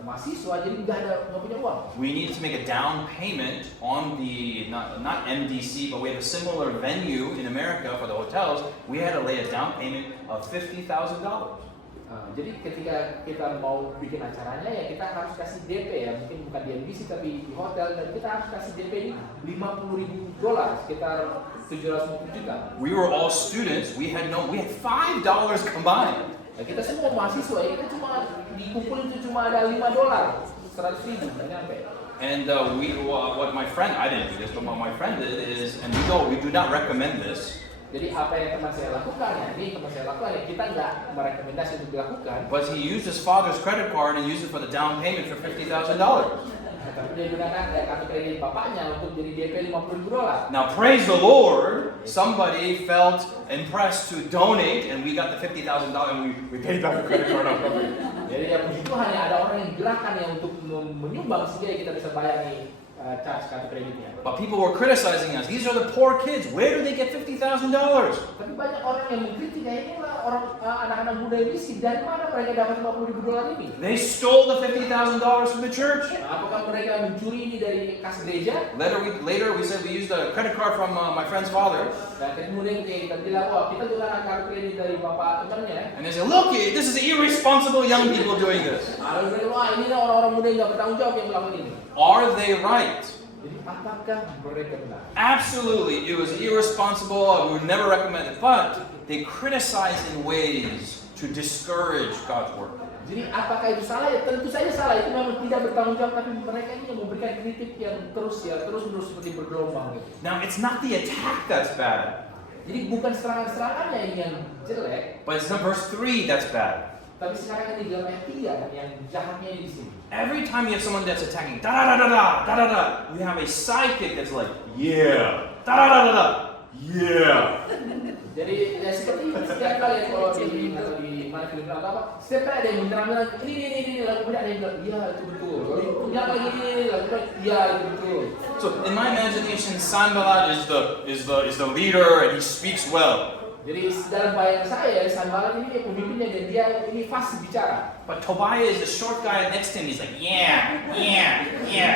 mahasiswa, jadi nggak punya uang. We needed to make a down payment on the not MDC, but we have a similar venue in America for the hotels. We had to lay a down payment of $50,000. Jadi ketika kita mau bikin acaranya ya kita harus kasih DP ya, mungkin bukan di NBC tapi di hotel, dan kita harus kasih DP ini $50,000, sekitar 750 juta. We were all students. We had $5 combined. Nah, kita semua mahasiswa ya, kita cuma dikumpulin itu cuma ada $5, 100,000 nggak nyampe. And what my friend, I didn't do this, but what my friend did is, and we do not recommend this. Jadi apa yang teman saya lakukan ya, kita nggak merekomendasi untuk dilakukan. But he used his father's credit card and used it for the down payment for $50,000. Tapi dia gunakan kartu kredit bapaknya untuk jadi DP $50,000. Now praise the Lord, somebody felt impressed to donate, and we got the $50,000 and we paid back the credit card off. Jadi ya puji Tuhan ya, ada orang yang gerakan ya untuk menyumbang sehingga kita bisa bayar nih charge kartu kreditnya. But people were criticizing us. These are the poor kids. Where do they get $50,000? Tapi banyak orang yang mengkritik ya, ini lah orang anak-anak muda yang miskin. Dari mana mereka dapat $50,000 ini? They stole the $50,000 from the church. Apakah mereka mencuri ini dari kas gereja? Later we said we used a credit card from my friend's father. Dan kemudian kita bilang, wah kita gunakan kartu kredit dari bapak temannya. And they said, look, this is irresponsible young people doing this. Lalu mereka, wah ini lah orang-orang muda yang nggak bertanggung jawab yang melakukan ini. Are they right? Jadi apakah mereka benar? Absolutely, it was irresponsible. We would never recommend it. But they criticized in ways to discourage God's work. Jadi apakah itu salah? Ya tentu saja salah. Itu memang tidak bertanggung jawab, tapi mereka ini yang memberikan kritik yang terus-menerus seperti bergelombang gitu. Now, it's not the attack that's bad, Jadi bukan serangan-serangannya ini yang jelek, but it's the verse 3 that's bad. tapi sekarang ini dalam ayat 3 yang jahatnya di sini. Every time you have someone that's attacking, da da da da da da da da, you have a sidekick that's like, yeah, da da da da da, yeah. Jadi ya seperti itu setiap kali kalau di mana film atau apa, setiap kali ada yang menyerang ini lalu kemudian ada yang bilang iya itu betul. Lalu yang lagi ini lalu kemudian iya itu betul. So in my imagination, Sanballat is the leader and he speaks well. Jadi dalam bayangan saya Sanballat ini pemimpinnya dan dia ini fasih bicara. But Tobiah is the short guy next to him. He's like, yeah, yeah, yeah.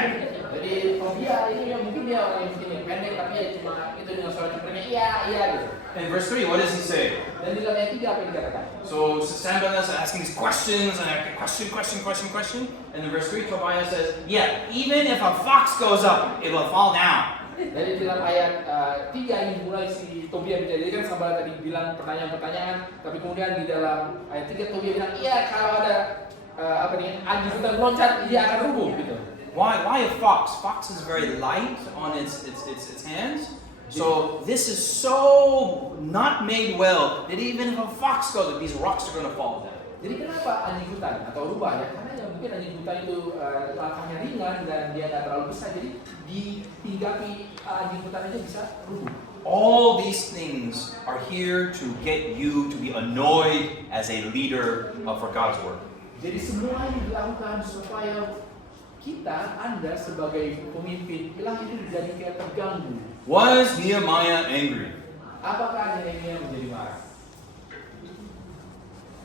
Jadi Tobia ini mungkin dia orang yang mungkin pendek tapi ya cuma itu dengan suara cemerlangnya iya gitu. In verse 3, what does he say? Dan di dalam ayat 3 apa yang dikatakan? So Sanballat is asking these questions and question. And in verse 3, Tobiah says, yeah, even if a fox goes up, it will fall down. Dari dalam ayat 3 ini mulai si Tobia bicara. Jadi kan Sanballat tadi bilang pertanyaan-pertanyaan, tapi kemudian di dalam ayat 3 Tobia bilang, iya kalau ada anjing hutan meloncat, dia akan rubuh gitu. Why a fox? Fox is very light on its hands. So this is so not made well that even if a fox goes up, these rocks are going to fall down. Jadi kenapa anjing hutan atau rubah ya? Karena ya mungkin anjing hutan itu langkahnya ringan dan dia nggak terlalu besar, jadi dihinggapi anjing hutan aja bisa rubuh. All these things are here to get you to be annoyed as a leader for God's work. Jadi semua ini dilakukan supaya Anda sebagai pemimpin ilahi itu jadi kayak terganggu. Was Nehemiah angry? Apakah Nehemia menjadi marah?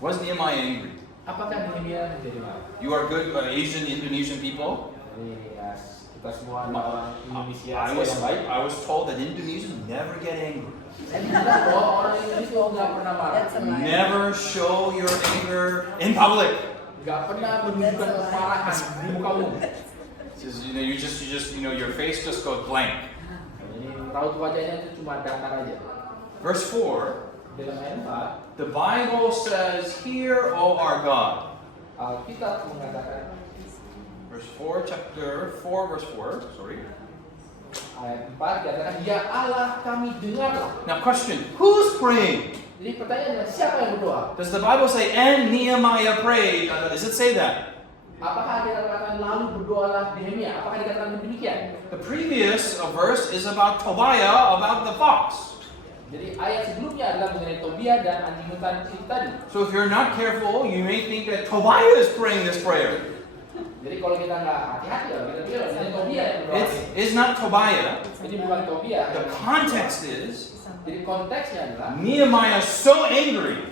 Was Nehemiah angry? Apakah Nehemia menjadi marah? You are good Asian, Indonesian people. Jadi ya, kita semua adalah orang Indonesia I yang baik. was told that Indonesians never get angry. Saya bilang bahwa orang Indonesia nggak pernah marah. That's a lie. Never show your anger in public. Nggak pernah menunjukkan kemarahan di muka umum. Just, your face just goes blank. Jadi raut wajahnya itu cuma datar aja. Verse 4, Dalam ayat 4, the Bible says, "Hear, O our God." Alkitab mengatakan Verse 4, chapter 4, verse 4, sorry. ayat 4 dikatakan ya Allah kami dengarlah. Now question, who's praying? Jadi pertanyaannya siapa yang berdoa? Does the Bible say, and Nehemiah prayed? Does it say that? Apakah ada kata lalu berdoalah Nehemia? Apakah dikatakan demikian? The previous verse is about Tobiah, about the fox. Jadi ayat sebelumnya adalah mengenai Tobia dan anjing hutan itu tadi. So if you're not careful, you may think that Tobiah is praying this prayer. Jadi kalau kita nggak hati-hati ya, kita kira ini Tobia yang berdoa. It's not Tobiah. Ini bukan Tobia. The context is, Jadi konteksnya adalah Nehemiah is so angry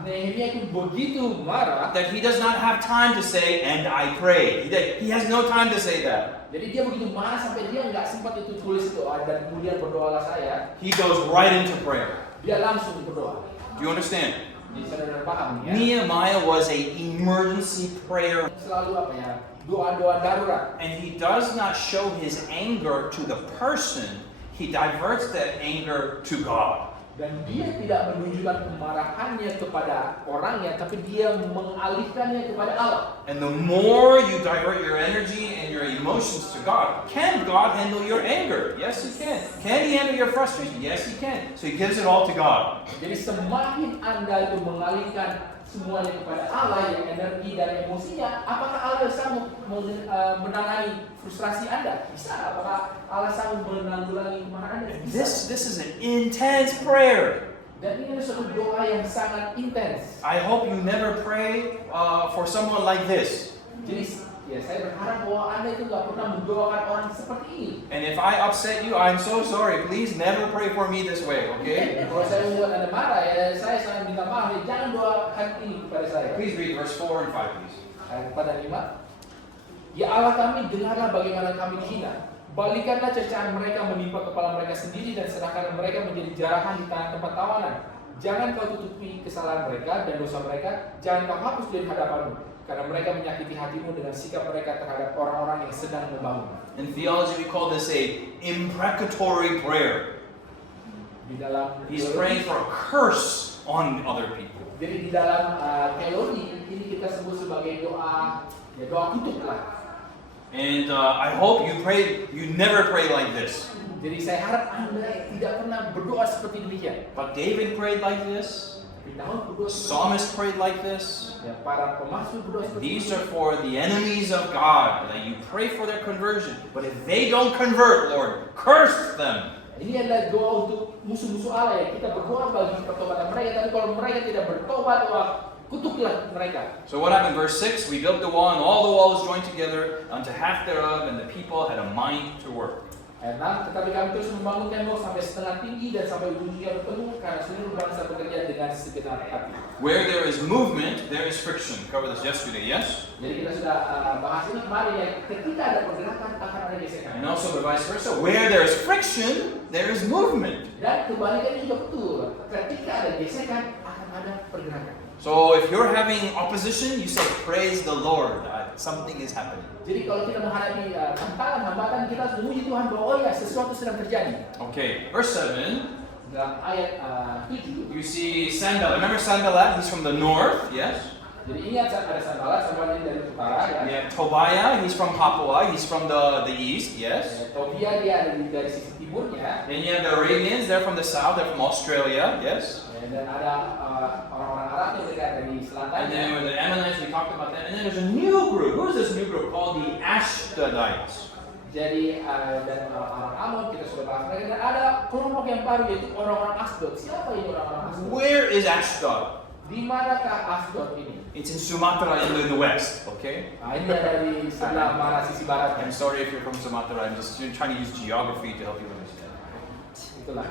Nehemia itu begitu marah. that he does not have time to say, and I pray. He has no time to say that. Jadi dia begitu marah sampai dia nggak sempat itu tulis itu dan kemudian berdoalah saya. He goes right into prayer. Dia langsung berdoa. Do you understand? Jadi saudara paham ya? Nehemiah was a emergency prayer, Selalu apa ya? Doa-doa darurat. and he does not show his anger to the person. He diverts that anger to God. Dan dia tidak menunjukkan kemarahannya kepada orangnya, tapi dia mengalihkannya kepada Allah. And the more you divert your energy and your emotions to God, can God handle your anger? Yes, He can. Can He handle your frustration? Yes, He can. So He gives it all to God. Jadi semakin Anda itu mengalihkan semuanya kepada Allah yang energi dan emosinya, apakah Allah sanggup menangani frustrasi Anda? Bisa. Apakah Allah sanggup menanggulangi kemarahan Anda? Bisa. This is an intense prayer. Dan ini adalah suatu doa yang sangat intens. I hope you never pray for someone like this. Jadi ya saya berharap bahwa Anda itu nggak pernah mendoakan orang seperti ini. And if I upset you, I'm so sorry. Please never pray for me this way, okay? Kalau saya membuat Anda marah, ya saya sangat minta maaf. Ya, jangan doakan ini kepada saya. Please read verse 4 and 5, please. Ayat 4 dan 5. Ya Allah kami, dengarlah bagaimana kami dihina. Balikanlah cercaan mereka menimpa kepala mereka sendiri dan serahkan mereka menjadi jarahan di tanah tempat tawanan. Jangan kau tutupi kesalahan mereka dan dosa mereka. Jangan kau hapus dari hadapanmu. Karena mereka menyakiti hatimu dengan sikap mereka terhadap orang-orang yang sedang membangun. In theology, we call this a imprecatory prayer. Di dalam He's praying for a curse on other people. Jadi di dalam teologi ini kita sebut sebagai doa, ya doa kutuk lah. And I hope you never pray like this. Jadi saya harap Anda tidak pernah berdoa seperti demikian. But David prayed like this. Daud berdoa seperti Psalmist prayed like this. ya, para pemasmur berdoa seperti These itu. are for the enemies of God, that you pray for their conversion. But if they don't convert, Lord, curse them. Ini adalah doa untuk musuh-musuh Allah ya. Kita berdoa bagi pertobatan mereka, tapi kalau mereka tidak bertobat, wah, kutuklah mereka. So what happened? Verse 6, we built the wall, and all the walls joined together unto half thereof, and the people had a mind to work. Ayat 6, tetapi kami terus membangun tembok sampai setengah tinggi dan sampai ujungnya bertemu karena seluruh bangsa bekerja dengan segenap hati. Where there is movement, there is friction. We covered this yesterday, yes? Jadi kita sudah bahas ini kemarin ya. Ketika ada pergerakan akan ada gesekan. And also the vice versa. Where there is friction, there is movement. Dan kebalikannya juga betul. Ketika ada gesekan akan ada pergerakan. So if you're having opposition, you say, praise the Lord. Something is happening. Jadi kalau kita menghadapi tantangan, hambatan, kita harus memuji Tuhan bahwa oh ya sesuatu sedang terjadi. Okay, verse 7. Dalam ayat 7, You see Sanballat. Remember Sanballat? He's from the north, yes? jadi ingat ada Sanballat ini dari utara ya. Yeah, Tobiah, he's from Papua. He's from the east, yes? Tobia dia ada dari sisi timurnya. Then you have the Arabians, they're from the south, they're from Australia, yes? Dan ada orang-orang Arab yang mereka dari selatan. And then with the Ammonites, we talked about that. And then there's a new group. Who's this new group? Called the Ashdodites. Jadi dan orang Amon kita sudah bahas mereka. Dan ada kelompok yang baru yaitu orang-orang Asdod. Siapa ini orang-orang Asdod? Where is Ashdod? Di manakah Asdod ini? It's in Sumatra in the west, okay? Ini ada di sebelah mana sisi barat. I'm sorry if you're from Sumatra. I'm just trying to use geography to help you understand. Itulah.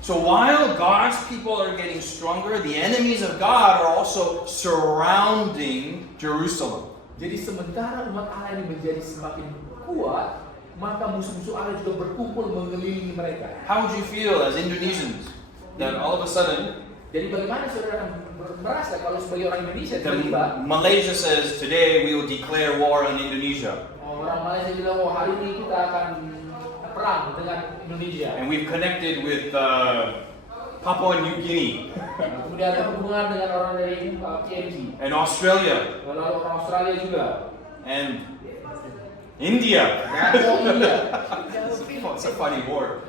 So while God's people are getting stronger, the enemies of God are also surrounding Jerusalem. Jadi sementara umat Allah ini menjadi semakin kuat, maka musuh-musuh Allah juga berkumpul mengelilingi mereka. How would you feel as Indonesians that all of a sudden Jadi bagaimana saudara akan merasa kalau sebagai orang Indonesia tiba-tiba Malaysia says today we will declare war on Indonesia, orang Malaysia bilang oh hari ini kita akan perang dengan Indonesia. and we've connected with Papua New Guinea Kemudian ada hubungan dengan orang dari PNG, and Australia lalu orang Australia juga. and India. Oh iya. It's a funny war.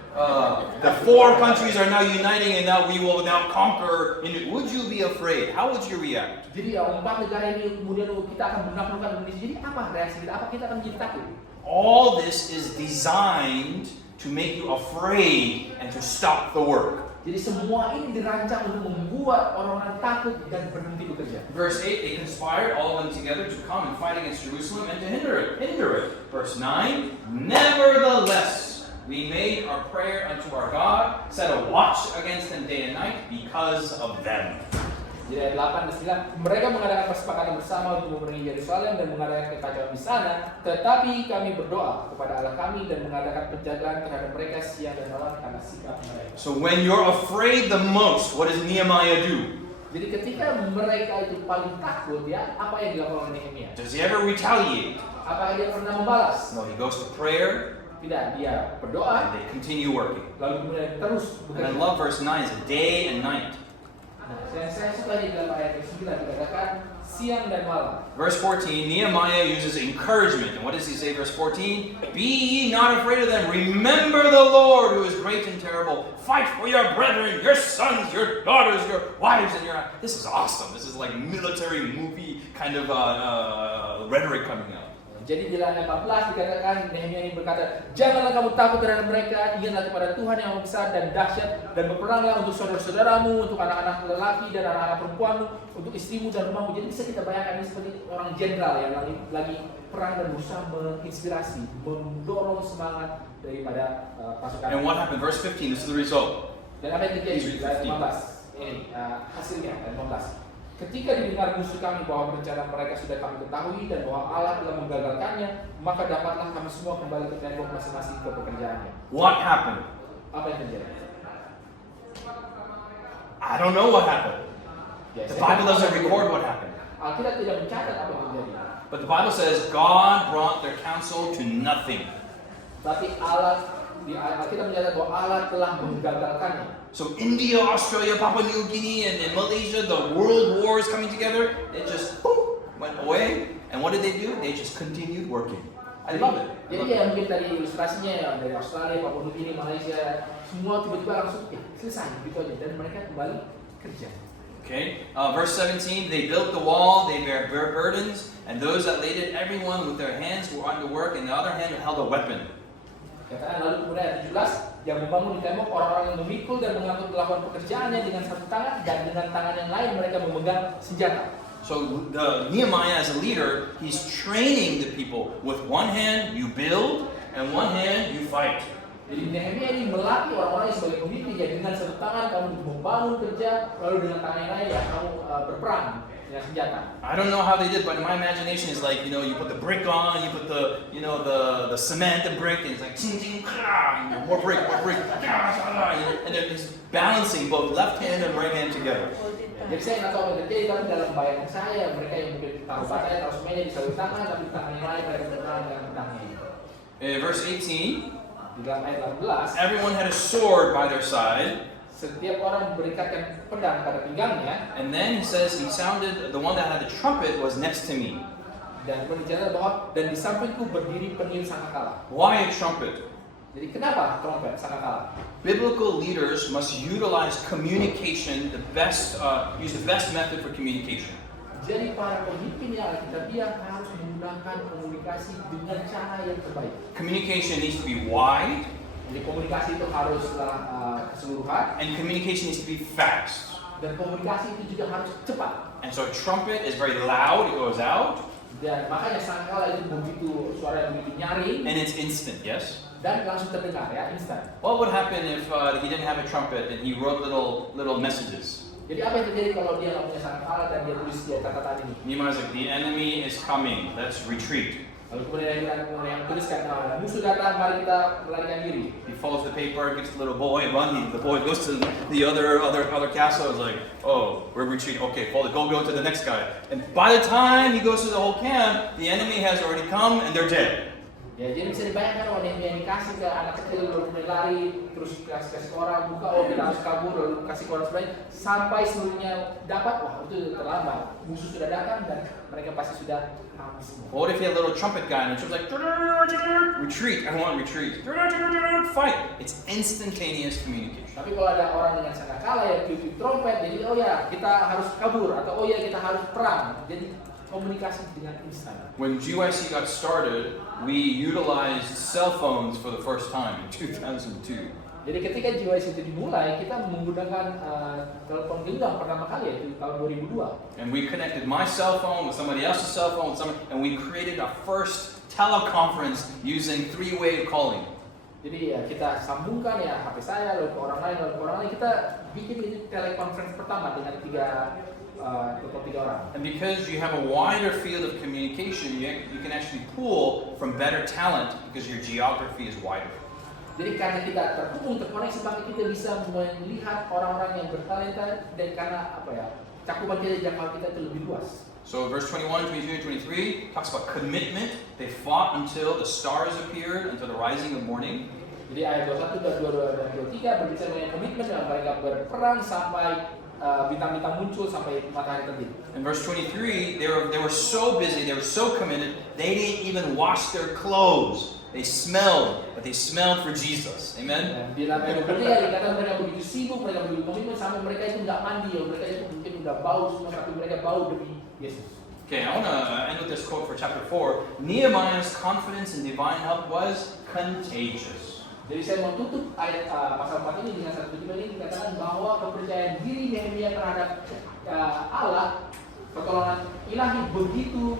The four countries are now uniting, and now we will now conquer. Would you be afraid? How would you react? Jadi empat negara ini kemudian kita akan menaklukkan Indonesia. Jadi apa reaksi kita? Apa kita akan menjadi takut? All this is designed to make you afraid and to stop the work. Jadi semua ini dirancang untuk membuat orang-orang takut dan berhenti bekerja. Verse 8, they conspired all of them together to come and fight against Jerusalem and to hinder it. Verse 9, nevertheless, we made our prayer unto our God, set a watch against them day and night because of them. Jadi ayat 8 istilah mereka mengadakan kesepakatan bersama untuk memenuhi Yerusalem dan mengadakan kekacauan di sana, tetapi kami berdoa kepada Allah kami dan mengadakan penjagaan terhadap mereka siang dan malam karena sikap mereka. So when you're afraid the most, what does Nehemiah do? Jadi ketika mereka itu paling takut ya, apa yang dilakukan oleh Nehemia? Does he ever retaliate? Apakah dia pernah membalas? No, he goes to prayer Tidak, dia and berdoa they continue working. lalu kemudian terus And I bekerja. love verse 9, it's a day and night. Nah, saya suka di dalam ayat ke-9 dikatakan siang dan malam. Verse 14, Nehemiah uses encouragement. And what does he say, verse 14? Be ye not afraid of them. Remember the Lord who is great and terrible. Fight for your brethren, your sons, your daughters, your wives, and your... This is awesome. This is like military movie kind of rhetoric coming out. Jadi di ayat 14 dikatakan Nehemia ini berkata, janganlah kamu takut terhadap mereka, ingatlah kepada Tuhan yang besar dan dahsyat, dan berperanglah untuk saudara-saudaramu, untuk anak-anak lelaki dan anak-anak perempuanmu, untuk istrimu dan rumahmu. Jadi bisa kita bayangkan ini seperti orang jenderal yang lagi perang dan berusaha menginspirasi, mendorong semangat daripada pasukan. And what happened? Verse 15, this is the result. Dan apa yang terjadi di ayat 15? Ini hasilnya ayat 15. Ketika didengar musuh kami bahwa rencana mereka sudah kami ketahui dan bahwa Allah telah menggagalkannya, maka dapatlah kami semua kembali ke tembok masing-masing ke pekerjaannya. What happened? Apa yang terjadi? I don't know what happened. Ya, The Bible doesn't record what happened. Alkitab tidak mencatat apa yang terjadi. But the Bible says God brought their counsel to nothing. Tapi Allah di Alkitab mencatat bahwa Allah telah menggagalkannya. So India, Australia, Papua New Guinea, and Malaysia, the world wars coming together, it just went away. And what did they do? They just continued working. I love it. Jadi ya mungkin dari ilustrasinya ya, dari Australia, Papua New Guinea, Malaysia, semua tiba-tiba langsung selesai gitu aja dan mereka kembali kerja. Okay, verse 17, they built the wall, they bear burdens, and those that laid it, everyone with their hands were on the work, and the other hand held a weapon. Katakan lalu kemudian ayat 17, yang membangun di tembok orang-orang yang memikul dan mengangkut melakukan pekerjaannya dengan satu tangan dan dengan tangan yang lain mereka memegang senjata. So Nehemiah as a leader, he's training the people. With one hand you build, and one hand you fight. Jadi Nehemia ini melatih orang-orang yang sebagai pemimpin ya, dengan satu tangan kamu membangun kerja, lalu dengan tangan yang lain ya kamu berperang dengan senjata. I don't know how they did, but in my imagination is like, you put the brick on, you put the cement and brick, and it's like ching ching more brick, and then it's balancing both left hand and right hand together. Jadi saya nggak tahu apa yang terjadi, tapi dalam bayangan saya mereka yang mungkin taruh batanya, taruh semuanya di satu tangan, tapi tangan yang lain mereka berperang dengan pedangnya. Verse 18. Di dalam ayat 18, Everyone had a sword by their side. setiap orang berikatkan pedang pada pinggangnya. And then he says he sounded, the one that had the trumpet was next to me. Dan berbicara bahwa dan di sampingku berdiri peniup sangkakala. Why a trumpet? Jadi kenapa trompet sangkakala? Biblical leaders must utilize communication, use the best method for communication. Jadi para pemimpin yang Alkitabiah harus menggunakan komunikasi dengan cara yang terbaik. Communication needs to be wide, Jadi komunikasi itu haruslah keseluruhan and communication needs to be fast. dan komunikasi itu juga harus cepat. And so a trumpet is very loud, it goes out, Dan makanya sangkakala itu begitu suara yang begitu nyaring and it's instant, yes? dan langsung terdengar ya, instan. What would happen if he didn't have a trumpet and he wrote little messages? Jadi apa yang terjadi kalau dia nggak punya sangkakala dan dia tulis dia kata-kata ini? Nehemiah's like, the enemy is coming, let's retreat. Lalu kemudian yang tuliskan, musuh datang, mari kita melarikan diri. He folds the paper, gets the little boy, and the boy goes to the other castle. Is like, oh, we're retreating. Okay, fold it. Go to the next guy. And by the time he goes to the whole camp, the enemy has already come and they're dead. Ya, jadi bisa dibayangkan kalau Nehemia dikasih ke anak kecil lalu mulai lari, terus kasih ke orang buka, oh kita harus kabur, lalu kasih ke orang sebagainya, sampai seluruhnya dapat, wah itu terlambat. Musuh sudah datang dan mereka pasti sudah habis semua. What if he had a little trumpet guy and it was like, retreat, everyone retreat, fight. It's instantaneous communication. Tapi kalau ada orang dengan sangkakala ya tiup trompet, jadi oh ya kita harus kabur atau oh ya kita harus perang. Jadi komunikasi dengan instan. When GYC got started, we utilized cell phones for the first time in 2002. Jadi ketika GYC itu dimulai, kita menggunakan telepon genggam pertama kali yaitu tahun 2002. And we connected my cell phone with somebody else's cell phone, and we created our first teleconference using three-way calling. Jadi ya kita sambungkan ya HP saya lalu ke orang lain, kita bikin ini telekonferensi pertama dengan tiga orang. And because you have a wider field of communication, you can actually pull from better talent because your geography is wider. Jadi karena kita terhubung, terkoneksi, maka kita bisa melihat orang-orang yang bertalenta dan karena cakupan kita, jangkauan kita itu lebih luas. So verse 21, 22, and 23 talks about commitment. They fought until the stars appeared, until the rising of morning. Jadi ayat 21, 22, dan 23 berbicara mengenai komitmen yang mereka berperang sampai bintang-bintang muncul sampai matahari terbit. In verse 23, they were so busy, they were so committed, they didn't even wash their clothes. They smelled, but they smelled for Jesus. Amen? Di dalam ayat 23 dikatakan mereka begitu sibuk, mereka begitu komitmen sampai mereka itu nggak mandi, mereka itu mungkin udah bau semua, tapi mereka bau demi Yesus. Okay, I want to end with this quote for chapter 4. Nehemiah's confidence in divine help was contagious. Jadi saya mau tutup ayat pasal 4 ini dengan satu tujuan ini dikatakan bahwa kepercayaan diri Nehemia terhadap Allah, pertolongan ilahi begitu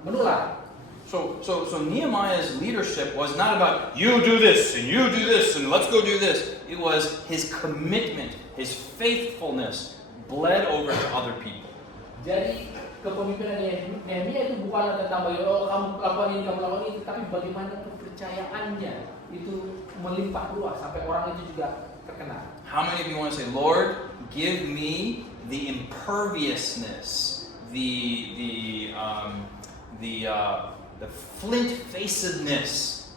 menular. So Nehemiah's leadership was not about you do this and you do this and let's go do this. It was his commitment, his faithfulness bled over to other people. Jadi kepemimpinan Nehemia itu bukanlah tentang kamu lakukan ini, tapi bagaimana kepercayaannya itu melimpah ruah sampai orang itu juga terkenal. How many of you want to say, Lord, give me the imperviousness, the flint-facedness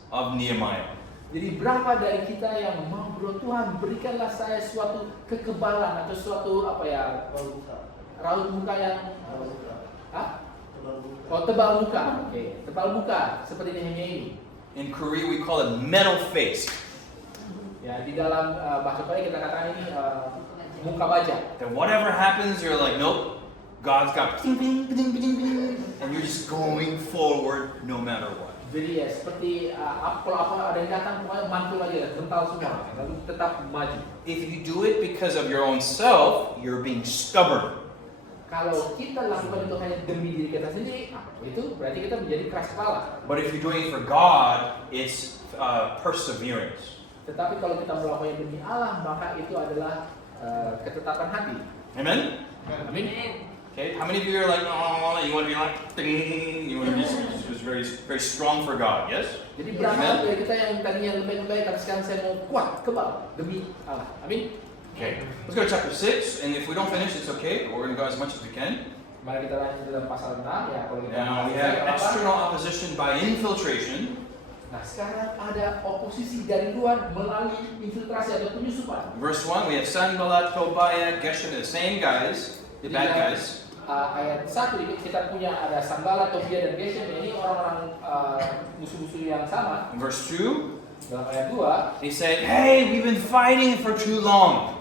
of Nehemiah? Jadi berapa dari kita yang mau berdoa, Tuhan berikanlah saya suatu kekebalan atau suatu raut muka yang tebal muka. Oke, tebal muka seperti Nehemia ini. In Korea, we call it metal face. Ya, di dalam bahasa Bali kita katakan ini muka baja. That whatever happens, you're like, nope, God's got bing, bing, bing, bing, bing, and you're just going forward no matter what. Jadi ya seperti kalau apa ada yang datang pokoknya mantul aja, gental semua, lalu tetap maju. If you do it because of your own self, you're being stubborn. Kalau kita lakukan itu hanya demi diri kita sendiri, itu berarti kita menjadi keras kepala. But if you're doing it for God, it's perseverance. Tetapi kalau kita melakukannya demi Allah, maka itu adalah ketetapan hati. Amen? Amin. Okay, how many of you are like, oh, you want to be like, ding, you want to be just very, very strong for God, yes? Jadi berapa dari kita yang tadinya lebih-lebih, tapi sekarang saya mau kuat, kebal demi Allah. Amin. Okay, let's go to chapter 6, and if we don't finish, it's okay, but we're going to go as much as we can. Mari kita lanjut dalam pasal 6 ya. Kalau kita Now, we have external opposition by infiltration. Nah, sekarang ada oposisi dari luar melalui infiltrasi atau penyusupan. Verse 1, we have Sanballat, Tobiah, Geshem, the same guys, the bad guys. Ayat 1 kita punya ada Sanballat, Tobiah dan Geshem, ini orang-orang musuh-musuh yang sama. In verse 2, Dalam ayat 2, they said, hey, we've been fighting for too long.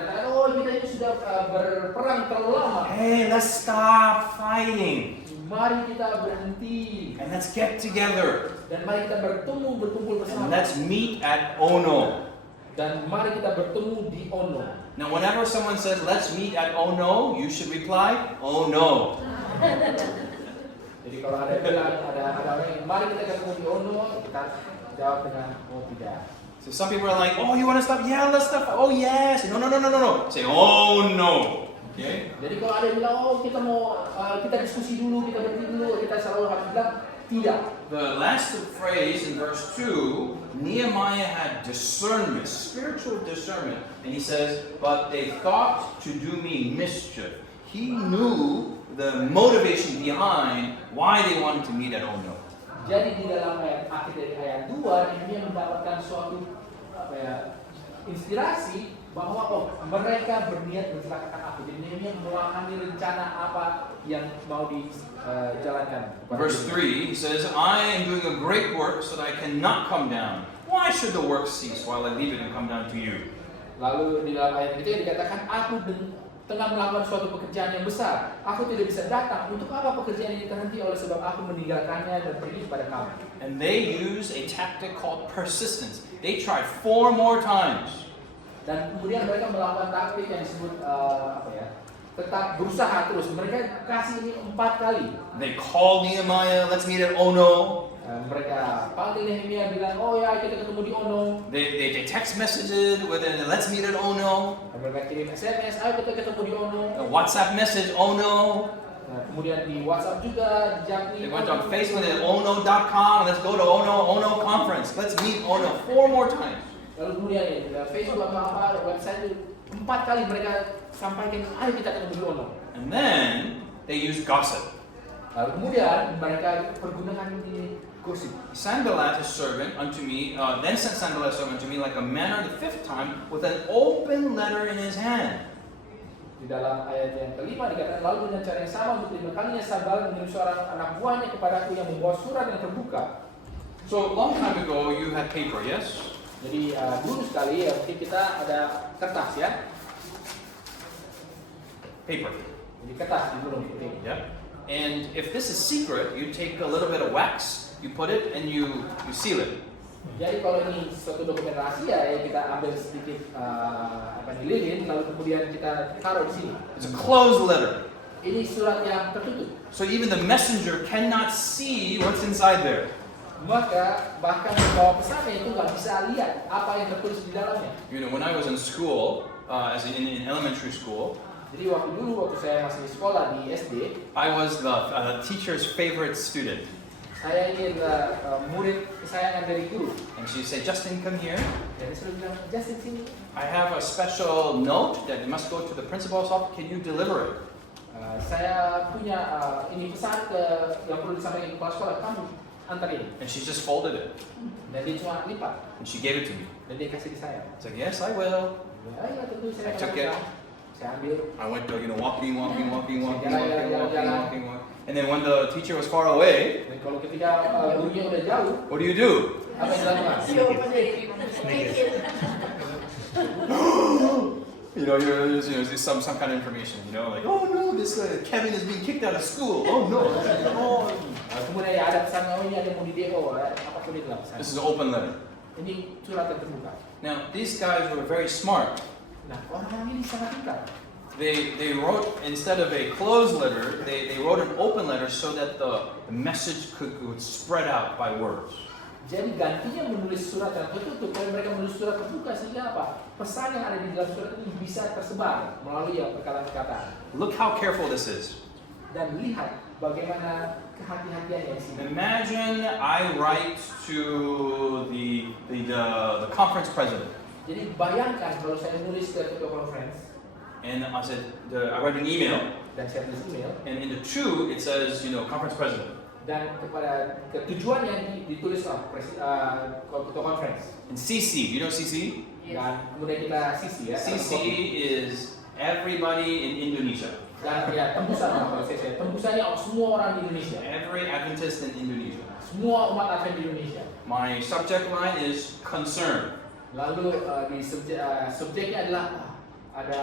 katakan, oh kita ini sudah berperang terlalu lama. Hey, let's stop fighting, Mari kita berhenti and let's get together, dan mari kita berkumpul and bersama. let's meet at Ono. Dan mari kita bertemu di Ono. Now, whenever someone says, let's meet at Ono, you should reply, oh no. Jadi kalau ada yang bilang ada orang yang mari kita ketemu di Ono, kita jawab dengan oh tidak. So some people are like, oh, you want to stop? Yeah, let's stop. Oh, yes. No, no, no, no, no, no. Say, oh, no. Okay? Jadi kalau ada yang bilang oh kita mau kita diskusi dulu, kita berhenti dulu, kita selalu harus bilang tidak. The last phrase in verse 2, Nehemiah had discernment, spiritual discernment. And he says, but they thought to do me mischief. He knew the motivation behind why they wanted to meet at Ono. Jadi di dalam akhir dari ayat 2 ini mendapatkan suatu inspirasi bahwa oh mereka berniat mencelakakan aku. Jadi Nehemia memahami rencana apa yang mau dijalankan. Verse 3, he says, I am doing a great work so that I cannot come down. Why should the work cease while I leave it and come down to you? Lalu di dalam ayat itu dikatakan aku tengah melakukan suatu pekerjaan yang besar. Aku tidak bisa datang. Untuk apa pekerjaan ini terhenti oleh sebab aku meninggalkannya dan pergi kepada kamu. And they use a tactic called persistence. They tried 4 more times. Dan kemudian mereka melakukan taktik yang disebut tetap berusaha terus. Mereka kasih ini 4 kali. They called Nehemiah, let's meet at Ono. Mereka panggil Nehemia bilang, oh ya kita ketemu di Ono. They text messages with it, let's meet at Ono. Mereka kirim SMS, ayo kita ketemu di Ono. A WhatsApp message, Ono. Kemudian di WhatsApp juga, di They went on Facebook at ono.com, let's go to Ono conference. Let's meet Ono 4 more times. Lalu kemudian ya, Facebook atau apa, website itu 4 kali mereka sampaikan, ayo kita ketemu di Ono. And then they use gossip. Lalu kemudian mereka pergunakan ini gosip. Sanballat, his servant, unto me, then sent Sanballat, his servant, unto me like a manner the 5th time with an open letter in his hand. Di dalam ayat yang kelima dikatakan lalu dengan cara yang sama untuk 5 kalinya Sanballat mengirim seorang anak buahnya kepadaku yang membawa surat yang terbuka. So long time ago you had paper, yes? Jadi dulu sekali ya mungkin kita ada kertas ya. Paper. Jadi kertas di belum seperti ini. Yeah. And if this is secret, you take a little bit of wax, you put it, and you seal it. Jadi kalau ini suatu dokumen rahasia ya kita ambil sedikit lilin lalu kemudian kita taruh di sini. It's a closed letter. Ini surat yang tertutup. So even the messenger cannot see what's inside there. Maka bahkan pembawa pesannya itu nggak bisa lihat apa yang tertulis di dalamnya. You know, when I was in school, in elementary school, Jadi waktu saya masih sekolah di SD, I was the teacher's favorite student. saya ini adalah murid kesayangan dari guru. And she said, Justin, come here. Dan dia selalu bilang, Justin sini. I have a special note that you must go to the principal's office. Can you deliver it? Saya punya ini pesan yang perlu disampaikan ke kepala sekolah. Kamu antar ini. And she just folded it. Dan dia cuma lipat. And she gave it to me. Dan dia kasih di saya. I said, yes, I will. Ya, ya tentu saya I took akan it. lakukan. Saya ambil. I went, walking. And then when the teacher was far away, Dan kalau ketika gurunya udah jauh, what do you do? apa yang dilakukan? You know, there's some kind of information. You know, like, oh no, this Kevin is being kicked out of school. Oh no. Oh. Kemudian ya ada pesan, oh ini ada mau di DO, apapun itu lah pesan. This is an open letter. Ini surat yang terbuka. Now, these guys were very smart. Nah, orang ini sangat pintar. They wrote, instead of a closed letter, they wrote an open letter so that the message could spread out by words. Jadi gantinya menulis surat yang tertutup, kalau mereka menulis surat terbuka sehingga apa? Pesan yang ada di dalam surat ini bisa tersebar melalui perkataan-perkataan. Look how careful this is. Dan lihat bagaimana kehati-hatiannya di sini. Imagine I write to the conference president, Jadi bayangkan kalau saya nulis ke ketua conference and I said I write an email, dan saya tulis email and in the to it says conference president. dan kepada ketujuannya ditulis ketua conference. And CC, you know CC? Dan kemudian kita CC ya. CC is everybody in Indonesia. Dan ya tembusan kalau saya tembusannya semua orang di Indonesia. Every Adventist in Indonesia. Semua umat Advent di Indonesia. My subject line is concern. Lalu di subjeknya adalah ada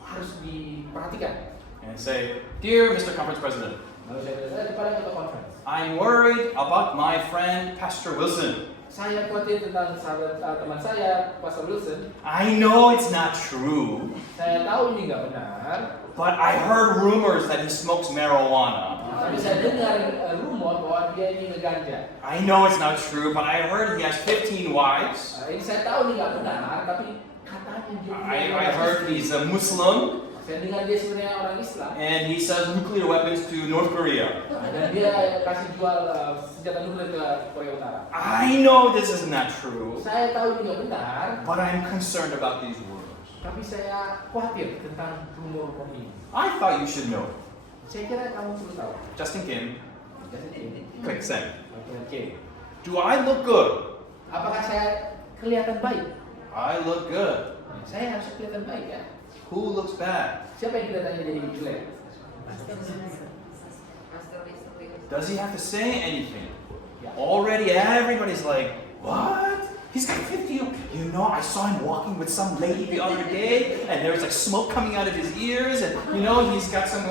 harus diperhatikan. And say, dear Mr. Conference President, Lalu saya tulis kepada ketua conference. I'm worried about my friend Pastor Wilson. Saya khawatir tentang teman saya, Pastor Wilson. I know it's not true, Saya tahu ini nggak benar. but I heard rumors that he smokes marijuana. Tapi saya dengar rumor bahwa dia ini ngeganja. I know it's not true, but I heard he has 15 wives. Ini saya tahu ini nggak benar, tapi katanya dia. I heard he's a Muslim, Saya dengar dia sebenarnya orang Islam. and he sells nuclear weapons to North Korea. Dan dia kasih jual senjata nuklir ke Korea Utara. I know this is not true, Saya tahu ini nggak benar, but I'm concerned about these rumors. tapi saya khawatir tentang rumor ini. I thought you should know. Saya kira kamu perlu tahu. Justin Kim, click send. Oke. Do I look good? Apakah saya kelihatan baik? I look good. Saya harus kelihatan baik ya. Who looks bad? Siapa yang kelihatannya jadi jelek? Does he have to say anything? Already everybody's like, what? He's got 50. You know, I saw him walking with some lady the other day, and there was like smoke coming out of his ears, and he's got some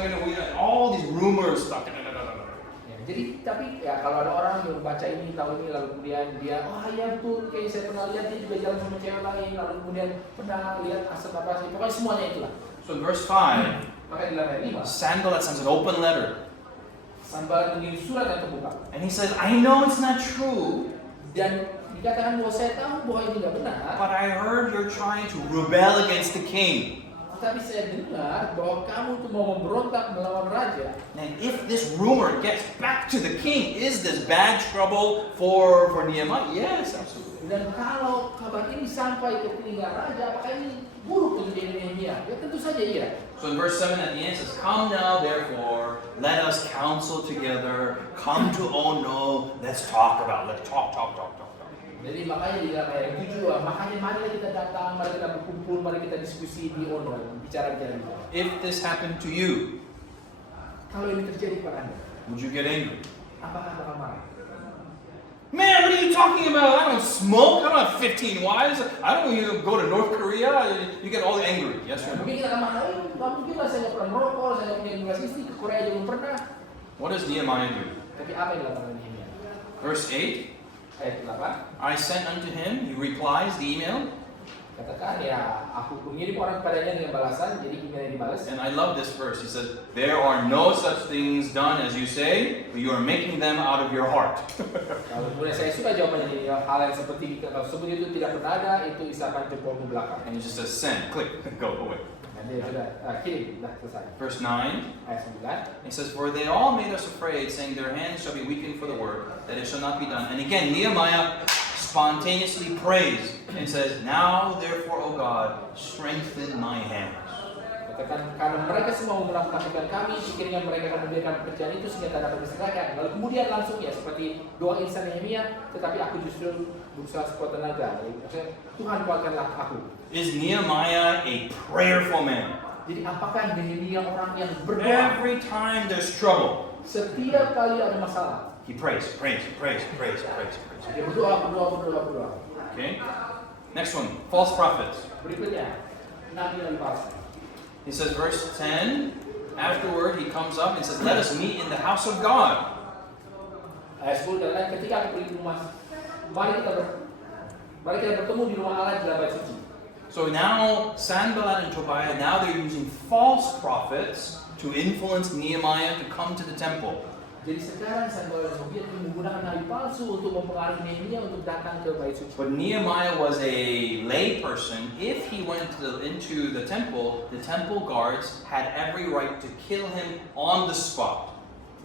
all these rumors. Ya, jadi tapi ya kalau ada orang yang baca ini tahu ini lalu kemudian dia ya betul kayak saya pernah lihat dia juga jalan sama cewek lain lalu kemudian pernah lihat asap apa sih pokoknya semuanya itulah. So in verse 5, Maka di dalam ayat 5 Sanballat sends an open letter, Sanballat mengirim surat yang terbuka and he says, I know it's not true, dan dikatakan bahwa saya tahu bahwa ini tidak benar, but I heard you're trying to rebel against the king. tapi saya dengar bahwa kamu tuh mau memberontak melawan raja. And if this rumor gets back to the king, is this bad trouble for Nehemiah? Yes, absolutely. Dan kalau kabar ini sampai ke telinga raja, apakah ini buruk untuk Nehemia? Ya tentu saja iya. So in verse 7 at the end it says, come now therefore, let us counsel together, come to Ono, let's talk. Jadi makanya di dalam ayat 7, makanya mari kita datang, mari kita berkumpul, mari kita diskusi di Ono, bicara. If this happened to you, Kalau ini terjadi pada Anda, would you get angry? apakah bakal marah? Man, what are you talking about? I don't smoke, I don't have 15 wives, I don't go to North Korea, you get all angry, yes or no? Mungkin kita akan marah, nggak mungkin lah saya nggak pernah merokok, saya nggak punya 12 istri, ke Korea aja belum pernah. What does Nehemiah do? Tapi apa yang dilakukan Nehemia? Verse 8, Ayat 8, I sent unto him, he replies the email, katakan ya aku mengirim orang kepadanya dengan balasan, jadi emailnya dibalas. and I love this verse, he says, there are no such things done as you say, but you are making them out of your heart. Kalau kemudian saya suka jawabannya ini, hal yang seperti kalau sebut itu tidak pernah ada, itu isapan jempol ke belakang. And he just says, send, click, go away. Dan dia sudah kirim, sudah selesai. Verse 9, Ayat 9. he says, for they all made us afraid, saying their hands shall be weakened for the work, that it shall not be done. And again, Nehemiah spontaneously prays and says, now therefore, O God, strengthen my hands. Katakan karena mereka mereka semua menafkahkan kami, pikirnya mereka akan membiarkan pekerjaan itu sehingga tak dapat diselesaikan. Lalu kemudian langsung ya seperti doa insan Nehemia, tetapi aku justru berusaha sekuat tenaga. Maksudnya, Tuhan kuatkanlah aku. Is Nehemiah a prayerful man? Jadi apakah Nehemia orang yang berdoa? Every time there's trouble, Setiap kali ada masalah, he prays. dia berdoa. Okay? Next one, false prophets. Berikutnya, nabi-nabi palsu. He says, verse 10, afterward he comes up and says, let us meet in the house of God. Ayat 10 katakan, ketika aku pergi ke rumah, mari kita bertemu di rumah Allah di dalam bait suci. So now Sanballat and Tobiah, now they're using false prophets to influence Nehemiah to come to the temple. Jadi sekarang Sanballat dan Tobia menggunakan nabi palsu untuk mempengaruhi Nehemia untuk datang ke bait suci. But Nehemiah was a lay person. If he went into the temple guards had every right to kill him on the spot.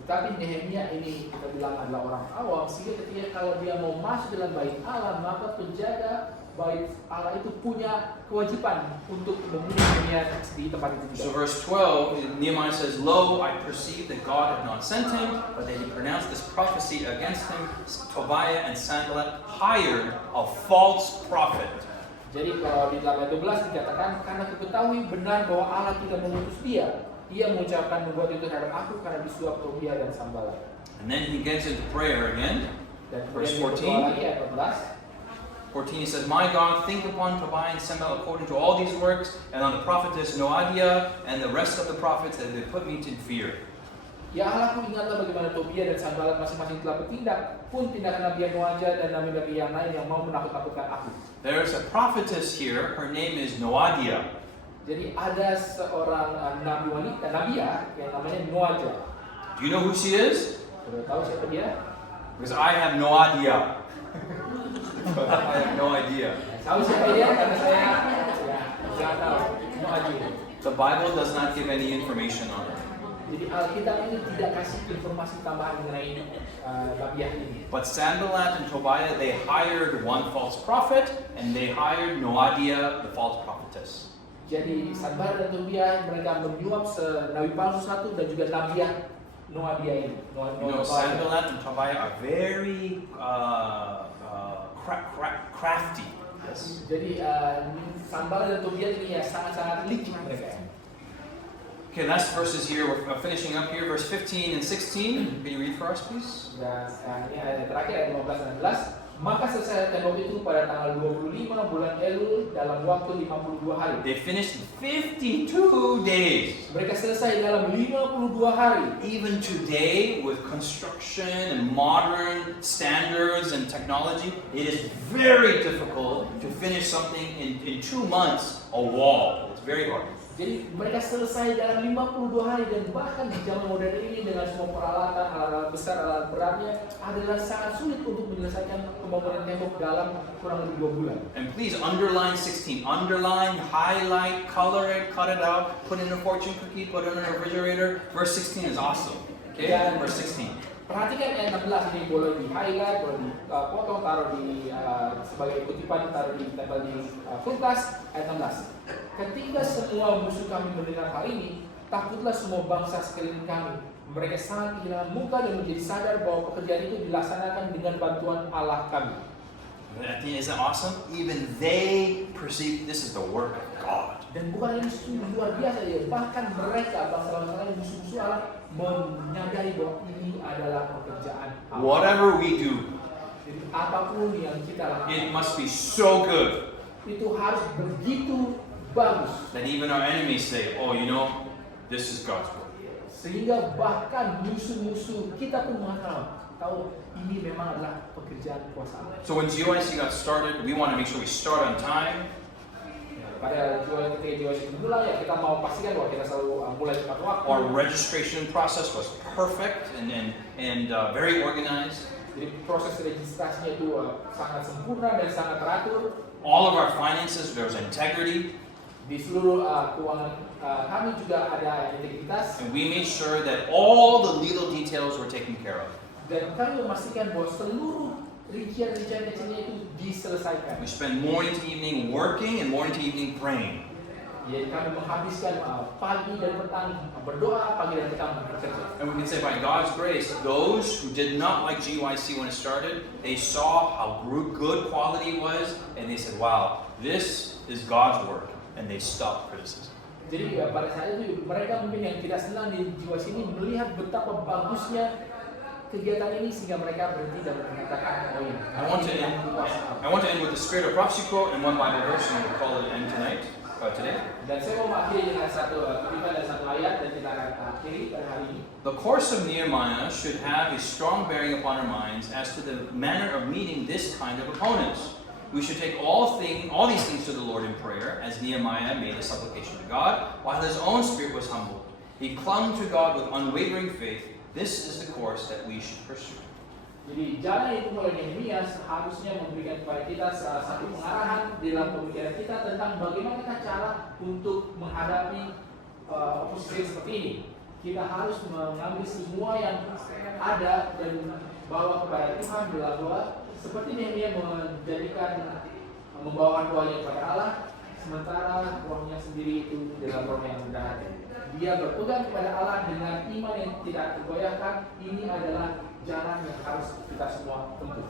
Tetapi Nehemia ini kita bilang adalah orang awam, sehingga ketika kalau dia mau masuk dalam bait Allah, maka penjaga bait Allah itu punya kewajiban untuk membunuh Nehemia di tempat itu So juga. verse 12, Nehemiah says, Lo, I perceive that God had not sent him, but that he pronounced this prophecy against him. Tobiah and Sanballat hired a false prophet. Jadi kalau di dalam ayat 12 dikatakan, karena aku ketahui benar bahwa Allah tidak mengutus dia, ia mengucapkan membuat itu terhadap aku karena disuap Tobia dan Sanballat. And then he gets into prayer again. Dan Verse kemudian dia 14. berdoa lagi ayat 14. 14, he says, My God, think upon Tobiah and Sanballat according to all these works, and on the prophetess Noadiah and the rest of the prophets that they put me to fear. Ya Allahku, ingatlah bagaimana Tobia dan Sanballat masing-masing telah bertindak, pun tindakan Nabi Noadiah dan nabi-nabi yang lain yang mau menakut-nakutkan aku. There's a prophetess here, her name is Noadiah. Jadi ada seorang nabi wanita, nabiya yang namanya Noadiah. Do you know who she is? Sudah tahu siapa dia? Because I have no idea. I have no idea. Tahu siapa dia? Karena saya nggak tahu. Noadiah. The Bible does not give any information on her. Jadi Alkitab ini tidak kasih informasi tambahan mengenai nabiya ini. But Sanballat and Tobiah, they hired one false prophet, and they hired Noadiah, the false prophetess. Jadi Sanballat dan Tobia mereka menyuap nabi palsu satu dan juga nabiya Noadiah ini. You know, Sanballat and Tobiah are very crafty. Yes. Jadi Sanballat dan Tobia ini ya sangat-sangat licik mereka. Okay, last verses here. We're finishing up here. Verse 15 and 16. Can you read for us, please? Dan ini ayat terakhir ayat 15 dan 16. Maka selesai tembok itu pada tanggal 25 bulan Elul dalam waktu 52 hari. They finished 52 days. Mereka selesai dalam 52 hari. Even today, with construction and modern standards and technology, it is very difficult to finish something in 2 months, a wall. It's very hard. Jadi mereka selesai dalam 52 hari dan bahkan di zaman modern ini dengan semua peralatan, alat-alat besar, alat beratnya adalah sangat sulit untuk menyelesaikan pembangunan tembok dalam kurang lebih 2 bulan. And please underline 16. Underline, highlight, color it, cut it out, put in a fortune cookie, put it in a refrigerator. Verse 16 is awesome. Okay? Verse 16. Perhatikan ayat 16 ini boleh di highlight, boleh dipotong, taruh di sebagai kutipan, taruh di tempel di kulkas. Ayat 16. Ketika semua musuh kami mendengar hal ini, takutlah semua bangsa sekeliling kami. Mereka sangat kehilangan muka dan menjadi sadar bahwa pekerjaan itu dilaksanakan dengan bantuan Allah kami. At the end, is that awesome? Even they perceive this is the work of God. Dan bukan ini sungguh luar biasa ya, bahkan mereka bangsa-bangsa lain musuh-musuh Allah menyadari bahwa ini adalah pekerjaan Allah. Whatever we do, Jadi apapun yang kita lakukan, it must be so good itu harus begitu bagus that even our enemies say, oh, you know, this is God's work. sehingga bahkan musuh-musuh kita pun mengatakan, tahu ini memang adalah pekerjaan kuasa Allah. So when GOIC got started, we want to make sure we start on time. Pada ketika GOIC dimulai, ya kita mau pastikan bahwa kita selalu mulai tepat waktu. Our registration process was perfect and very organized. Jadi proses registrasinya itu sangat sempurna dan sangat teratur. All of our finances, there was integrity. Di seluruh keuangan kami juga ada integritas. And we made sure that all the legal details were taken care of. Dan kami memastikan bahwa seluruh rincian-rincian kecilnya itu diselesaikan. We spent morning to evening working and morning to evening praying. Jadi kami menghabiskan pagi dan petang berdoa, pagi dan petang bekerja. And we can say by God's grace, those who did not like GYC when it started, they saw how good quality it was, and they said, wow, this is God's work, and they stopped criticism. Jadi pada saat itu mereka mungkin yang tidak senang di jiwa sini melihat betapa bagusnya kegiatan ini sehingga mereka berhenti dan mengatakan, oh ya. I want to end with the Spirit of Prophecy quote and one Bible verse, and we'll call it end today. Dan saya mau mengakhiri dengan satu kutipan dan satu ayat dan kita akan akhiri pada hari ini. The course of Nehemiah should have a strong bearing upon our minds as to the manner of meeting this kind of opponents. We should take all these things to the Lord in prayer, as Nehemiah made a supplication to God, while his own spirit was humbled. He clung to God with unwavering faith. This is the course that we should pursue. Jadi jalan itu mulai Nehemia seharusnya memberikan kepada kita salah satu pengarahan dalam pemikiran kita tentang bagaimana cara untuk menghadapi oposisi seperti ini. Kita harus mengambil semua yang ada dan bawa kepada Tuhan bahwa seperti Nehemia membawakan doanya kepada Allah, sementara rohnya sendiri itu dalam roh yang rendah hati. Dia berpegang kepada Allah dengan iman yang tidak tergoyahkan. Ini adalah jalan yang harus kita semua tempuh.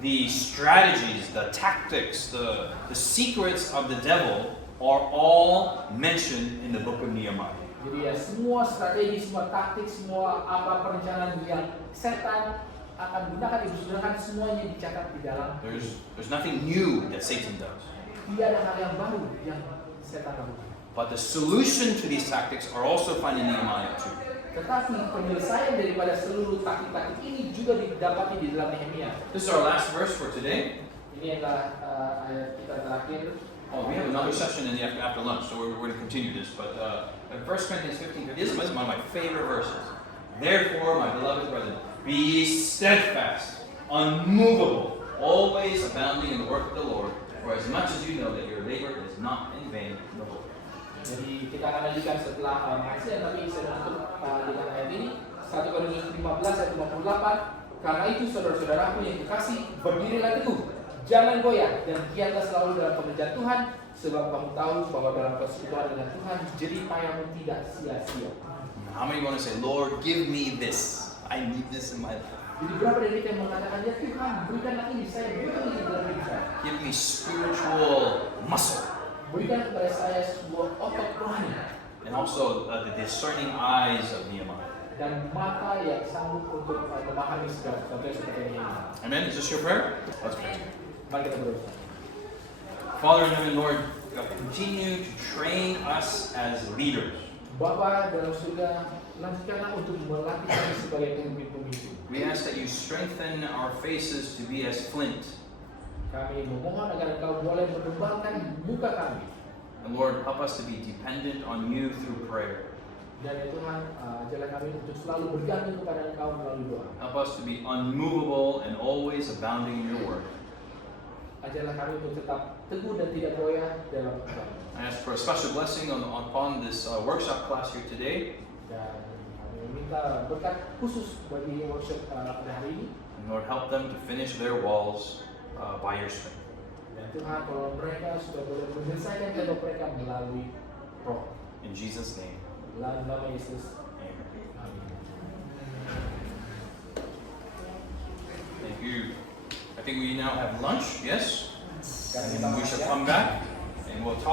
The strategies, the tactics, the secrets of the devil are all mentioned in the book of Nehemiah. Jadi ya semua strategi, semua taktik, semua apa perencanaan yang setan akan gunakan digunakan semuanya dicatat di dalam. There's nothing new that Satan does. Tidak ada hal yang baru yang setan lakukan. But the solution to these tactics are also found in Nehemiah too. Tetapi penyelesaian daripada seluruh taktik-taktik ini juga didapati di dalam Nehemia. This is our last verse for today. Ini adalah ayat kita terakhir. Oh, we have another session in the after lunch, so we're going to continue this. But 1 Corinthians 15, this is one of my favorite verses. Therefore, my beloved brethren, be steadfast, unmovable, always abounding in the work of the Lord, for as much as you know that your labor is not in vain in the Lord. Jadi kita akan lanjutkan setelah mengaji, tapi saya untuk dengan ayat ini 1 Korintus 15 ayat 58. Karena itu saudara-saudaraku yang kekasih, berdirilah teguh, jangan goyah dan giatlah selalu dalam pekerjaan Tuhan, sebab kamu tahu bahwa dalam persekutuan dengan Tuhan jerih payahmu tidak sia-sia. How many want to say, Lord, give me this? I need this in my life. Jadi berapa dari kita yang mengatakan, ya Tuhan, berikanlah ini, saya butuh ini dalam hidup saya. Give me spiritual muscle. Berikan kepada saya sebuah otot rohani And also the discerning eyes of Nehemiah. dan mata yang sanggup untuk memahami segala sesuatu seperti ini. Amen? Is this your prayer? Let's pray. Mari kita berdoa. Father in heaven, Lord, continue to train us as leaders. Bapa dalam surga, lanjutkanlah untuk melatih kami sebagai pemimpin-pemimpin. We ask that you strengthen our faces to be as flint. Kami memohon agar Engkau boleh menebalkan muka kami. And Lord, help us to be dependent on you through prayer. Dan ya Tuhan, ajarlah kami untuk selalu bergantung kepada Engkau melalui doa. Help us to be unmovable and always abounding in your work. Ajarlah kami untuk tetap teguh dan tidak goyah dalam ibadah. I ask for a special blessing upon this workshop class here today. Dan kami meminta berkat khusus bagi workshop pada hari ini. And Lord, help them to finish their walls by your strength. Dan Tuhan, kalau mereka sudah boleh menyelesaikan tembok mereka melalui roh. In Jesus' name, Dalam nama Yesus. amen. Amin. Thank you. I think we now have lunch, yes? Sekarang kita And we makan shall ya. come back and we'll talk.